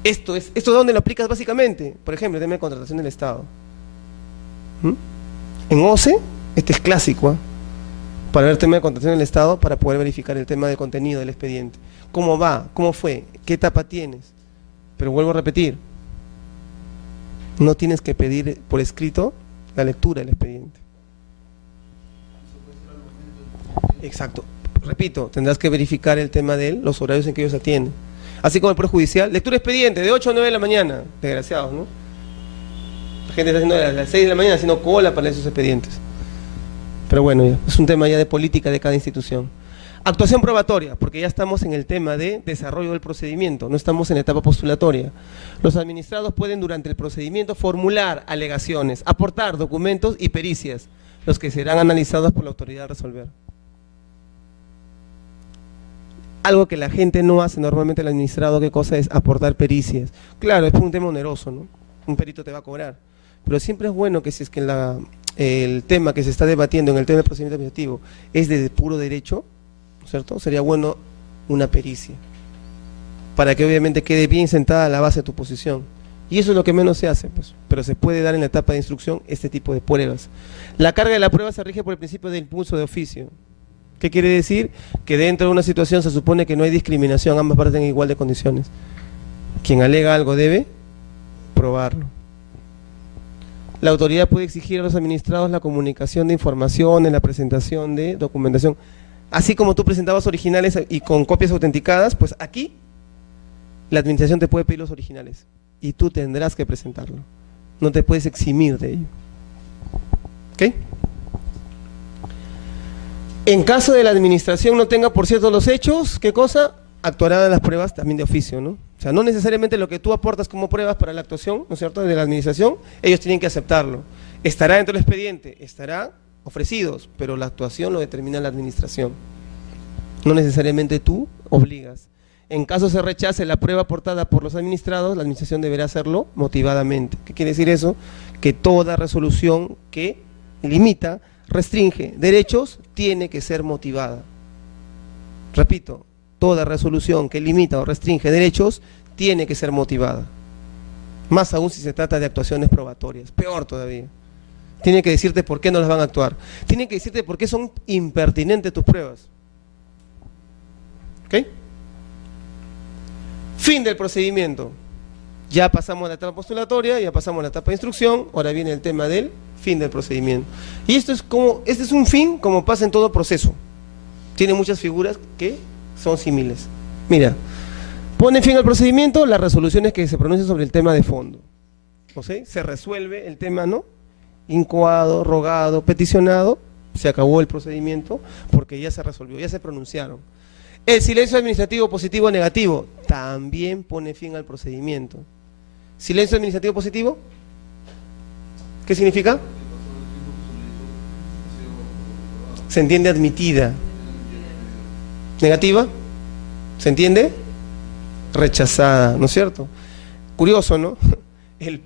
¿Esto dónde lo aplicas básicamente? Por ejemplo, el tema de contratación del Estado. En OCE, este es clásico, ¿eh?, para ver el tema de contratación del Estado, para poder verificar el tema de contenido del expediente. ¿Cómo va? ¿Cómo fue? ¿Qué etapa tienes? Pero vuelvo a repetir, no tienes que pedir por escrito la lectura del expediente. Exacto. Repito, tendrás que verificar el tema de los horarios en que ellos atienden. Así como el Poder Judicial, lectura expediente de 8 a 9 de la mañana, desgraciados, ¿no? La gente está haciendo a las 6 de la mañana haciendo cola para esos expedientes. Pero bueno, ya, es un tema ya de política de cada institución. Actuación probatoria, porque ya estamos en el tema de desarrollo del procedimiento, no estamos en la etapa postulatoria. Los administrados pueden durante el procedimiento formular alegaciones, aportar documentos y pericias, los que serán analizados por la autoridad a resolver. Algo que la gente no hace normalmente el administrado, ¿qué cosa es? Aportar pericias. Claro, es un tema oneroso, ¿no? Un perito te va a cobrar. Pero siempre es bueno que si es que el tema que se está debatiendo en el tema del procedimiento administrativo es de puro derecho, ¿no es cierto?, sería bueno una pericia, para que obviamente quede bien sentada la base de tu posición. Y eso es lo que menos se hace, pues, pero se puede dar en la etapa de instrucción este tipo de pruebas. La carga de la prueba se rige por el principio del impulso de oficio. ¿Qué quiere decir? Que dentro de una situación se supone que no hay discriminación, ambas partes en igual de condiciones. Quien alega algo debe probarlo. La autoridad puede exigir a los administrados la comunicación de información en la presentación de documentación. Así como tú presentabas originales y con copias autenticadas, pues aquí la administración te puede pedir los originales y tú tendrás que presentarlo. No te puedes eximir de ello. ¿Ok? En caso de la administración no tenga por cierto los hechos, ¿qué cosa? Actuarán las pruebas también de oficio, ¿no? O sea, no necesariamente lo que tú aportas como pruebas para la actuación, ¿no es cierto?, de la administración, ellos tienen que aceptarlo. Estará dentro del expediente, estará ofrecidos, pero la actuación lo determina la administración. No necesariamente tú obligas. En caso se rechace la prueba aportada por los administrados, la administración deberá hacerlo motivadamente. ¿Qué quiere decir eso? Que toda resolución que limita, restringe derechos, tiene que ser motivada. Repito, toda resolución que limita o restringe derechos tiene que ser motivada. Más aún si se trata de actuaciones probatorias, peor todavía. Tiene que decirte por qué no las van a actuar. Tiene que decirte por qué son impertinentes tus pruebas. ¿Ok? Fin del procedimiento. Ya pasamos a la etapa postulatoria, ya pasamos a la etapa de instrucción, ahora viene el tema del fin del procedimiento. Y este es un fin como pasa en todo proceso. Tiene muchas figuras que son similares. Mira, pone fin al procedimiento las resoluciones que se pronuncian sobre el tema de fondo. ¿O sea? Se resuelve el tema, ¿no?, incoado, rogado, peticionado, se acabó el procedimiento porque ya se resolvió, ya se pronunciaron. El silencio administrativo positivo o negativo también pone fin al procedimiento. Silencio administrativo positivo, ¿qué significa? Se entiende admitida. Negativa, ¿se entiende? Rechazada, ¿no es cierto? Curioso, ¿no?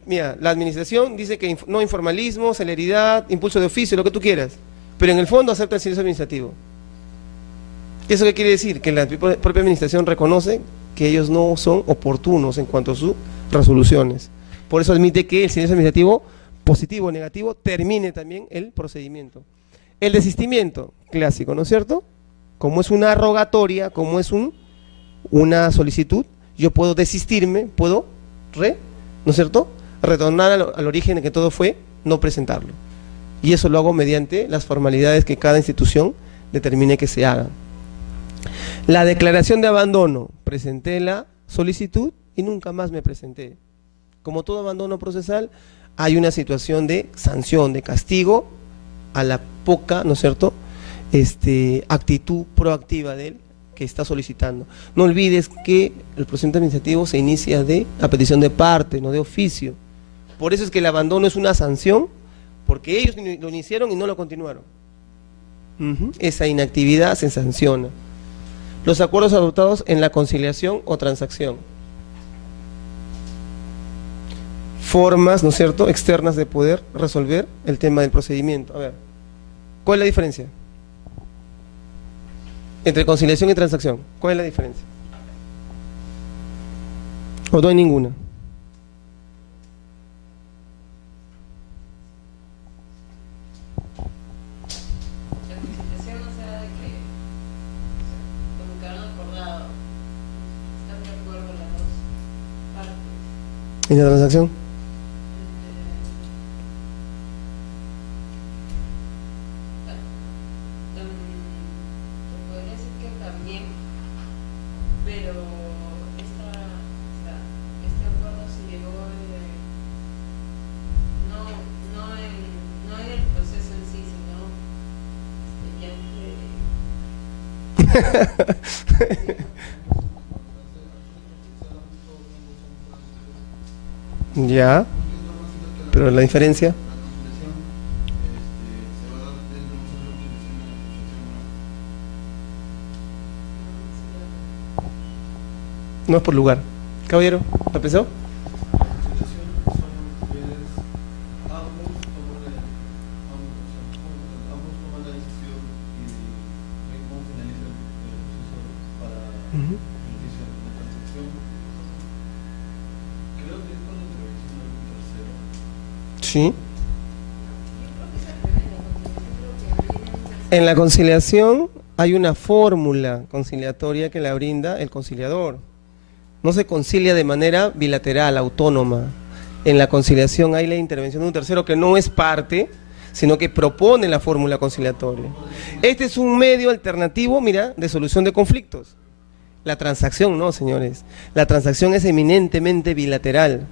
Mira, la administración dice que no informalismo, celeridad, impulso de oficio, lo que tú quieras, pero en el fondo acepta el silencio administrativo. ¿Eso qué quiere decir? Que la propia administración reconoce que ellos no son oportunos en cuanto a sus resoluciones. Por eso admite que el silencio administrativo, positivo o negativo, termine también el procedimiento. El desistimiento, clásico, ¿no es cierto? Como es una rogatoria, como es una solicitud, yo puedo desistirme, puedo ¿no es cierto? Retornar al origen de que todo fue, no presentarlo. Y eso lo hago mediante las formalidades que cada institución determine que se hagan. La declaración de abandono, presenté la solicitud y nunca más me presenté. Como todo abandono procesal, hay una situación de sanción, de castigo a la poca, ¿no es cierto?, actitud proactiva de él que está solicitando. No olvides que el procedimiento administrativo se inicia a petición de parte, no de oficio. Por eso es que el abandono es una sanción, porque ellos lo iniciaron y no lo continuaron. Esa inactividad se sanciona. Los acuerdos adoptados en la conciliación o transacción. Formas, ¿no es cierto?, externas de poder resolver el tema del procedimiento. A ver, ¿cuál es la diferencia entre conciliación y transacción? ¿Cuál es la diferencia? ¿O no hay ninguna? La conciliación, o sea, de que como quedaron acordados, están de acuerdo las dos partes. ¿Y la transacción? Se podría decir que también, pero este acuerdo se llegó no en el proceso en sí, sino ya Ya, pero la diferencia. No es por lugar. Caballero, ¿lo pensó? Sí. En la conciliación hay una fórmula conciliatoria que la brinda el conciliador. No se concilia de manera bilateral, autónoma. En la conciliación hay la intervención de un tercero que no es parte, sino que propone la fórmula conciliatoria. Este es un medio alternativo, mira, de solución de conflictos. La transacción no, señores. La transacción es eminentemente bilateral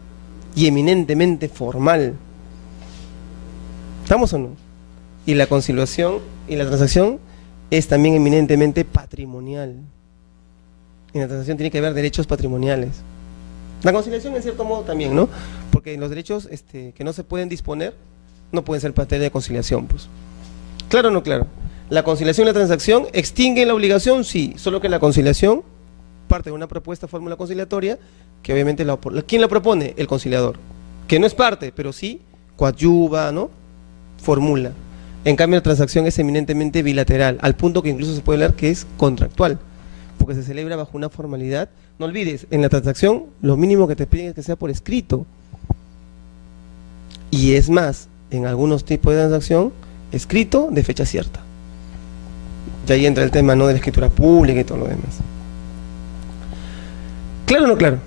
y eminentemente formal. ¿Estamos o no? Y la conciliación y la transacción es también eminentemente patrimonial. En la transacción tiene que haber derechos patrimoniales. La conciliación en cierto modo también, ¿no? Porque los derechos que no se pueden disponer no pueden ser materia de conciliación, pues. ¿Claro o no claro? La conciliación y la transacción extinguen la obligación, sí, solo que la conciliación parte de una propuesta fórmula conciliatoria que obviamente ¿quién la propone? El conciliador, que no es parte, pero sí coadyuva, ¿no? Formula. En cambio la transacción es eminentemente bilateral, al punto que incluso se puede hablar que es contractual, porque se celebra bajo una formalidad. No olvides, en la transacción lo mínimo que te piden es que sea por escrito. Y es más, en algunos tipos de transacción, escrito de fecha cierta. Y ahí entra el tema, ¿no?, de la escritura pública y todo lo demás. ¿Claro o no claro?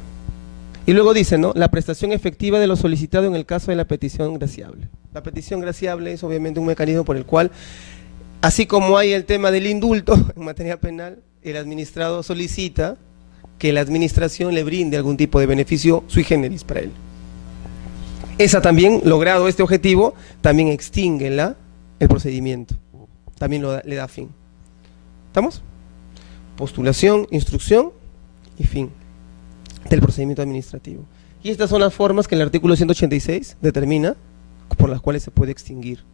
Y luego dice, ¿no?, la prestación efectiva de lo solicitado en el caso de la petición graciable. La petición graciable es obviamente un mecanismo por el cual, así como hay el tema del indulto en materia penal, el administrado solicita que la administración le brinde algún tipo de beneficio sui generis para él. Esa también, logrado este objetivo, también extingue el procedimiento, también le da fin. ¿Estamos? Postulación, instrucción y fin del procedimiento administrativo. Y estas son las formas que el artículo 186 determina por las cuales se puede extinguir,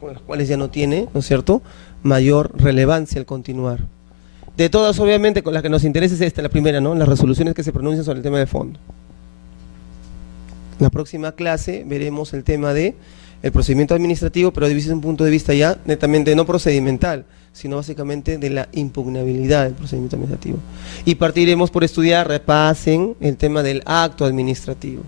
con las cuales ya no tiene, ¿no es cierto?, mayor relevancia al continuar. De todas, obviamente, con las que nos interesa es esta, la primera, ¿no?, las resoluciones que se pronuncian sobre el tema de fondo. En la próxima clase veremos el tema de el procedimiento administrativo, pero desde un punto de vista ya netamente no procedimental, sino básicamente de la impugnabilidad del procedimiento administrativo. Y partiremos por estudiar, repasen el tema del acto administrativo.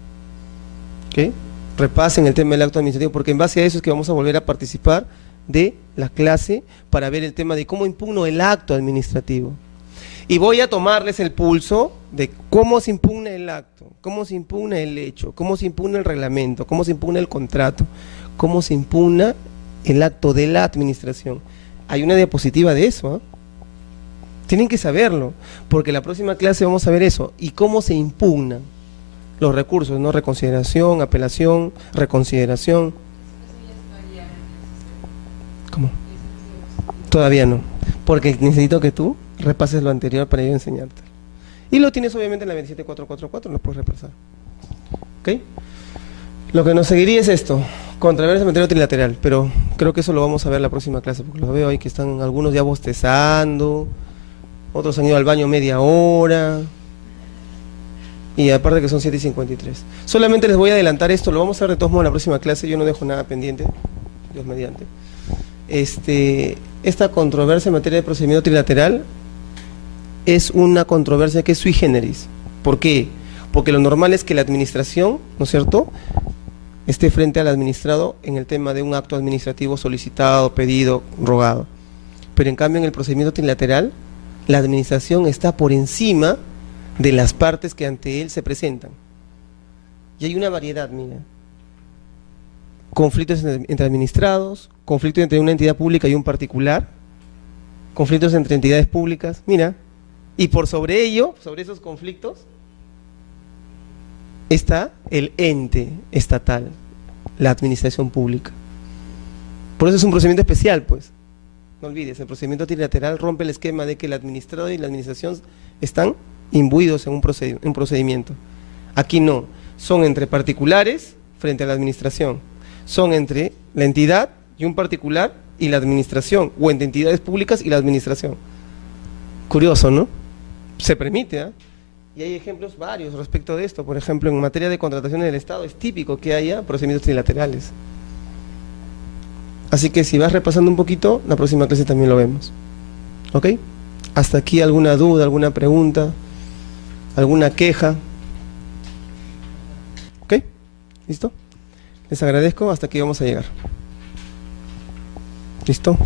¿Ok? Repasen el tema del acto administrativo, porque en base a eso es que vamos a volver a participar de la clase para ver el tema de cómo impugno el acto administrativo. Y voy a tomarles el pulso de cómo se impugna el el acto, cómo se impugna el hecho, cómo se impugna el reglamento, cómo se impugna el contrato, cómo se impugna el acto de la administración. Hay una diapositiva de eso, ¿eh? Tienen que saberlo, porque la próxima clase vamos a ver eso, y cómo se impugnan los recursos, ¿no? Reconsideración, apelación, reconsideración. ¿Cómo? Todavía no, porque necesito que tú repases lo anterior para yo enseñarte. Y lo tienes obviamente en la 27444, lo puedes repasar. ¿Ok? Lo que nos seguiría es esto, controversia en materia trilateral, pero creo que eso lo vamos a ver la próxima clase, porque lo veo ahí que están algunos ya bostezando, otros han ido al baño media hora, y aparte que son 7:53. Solamente les voy a adelantar esto, lo vamos a ver de todos modos en la próxima clase, yo no dejo nada pendiente, Dios mediante. Esta controversia en materia de procedimiento trilateral es una controversia que es sui generis. ¿Por qué? Porque lo normal es que la administración, ¿no es cierto?, esté frente al administrado en el tema de un acto administrativo solicitado, pedido, rogado. Pero en cambio en el procedimiento trilateral, la administración está por encima de las partes que ante él se presentan. Y hay una variedad, mira. Conflictos entre administrados, conflictos entre una entidad pública y un particular, conflictos entre entidades públicas, mira, y por sobre ello, sobre esos conflictos, está el ente estatal, la administración pública. Por eso es un procedimiento especial, pues. No olvides, el procedimiento trilateral rompe el esquema de que el administrado y la administración están imbuidos en un procedimiento. Aquí no, son entre particulares frente a la administración, son entre la entidad y un particular y la administración, o entre entidades públicas y la administración. Curioso, ¿no? Se permite, ¿eh? Y hay ejemplos varios respecto de esto. Por ejemplo, en materia de contrataciones del Estado es típico que haya procedimientos trilaterales. Así que si vas repasando un poquito, la próxima clase también lo vemos. ¿Ok? Hasta aquí alguna duda, alguna pregunta, alguna queja. ¿Ok? ¿Listo? Les agradezco, hasta aquí vamos a llegar. ¿Listo?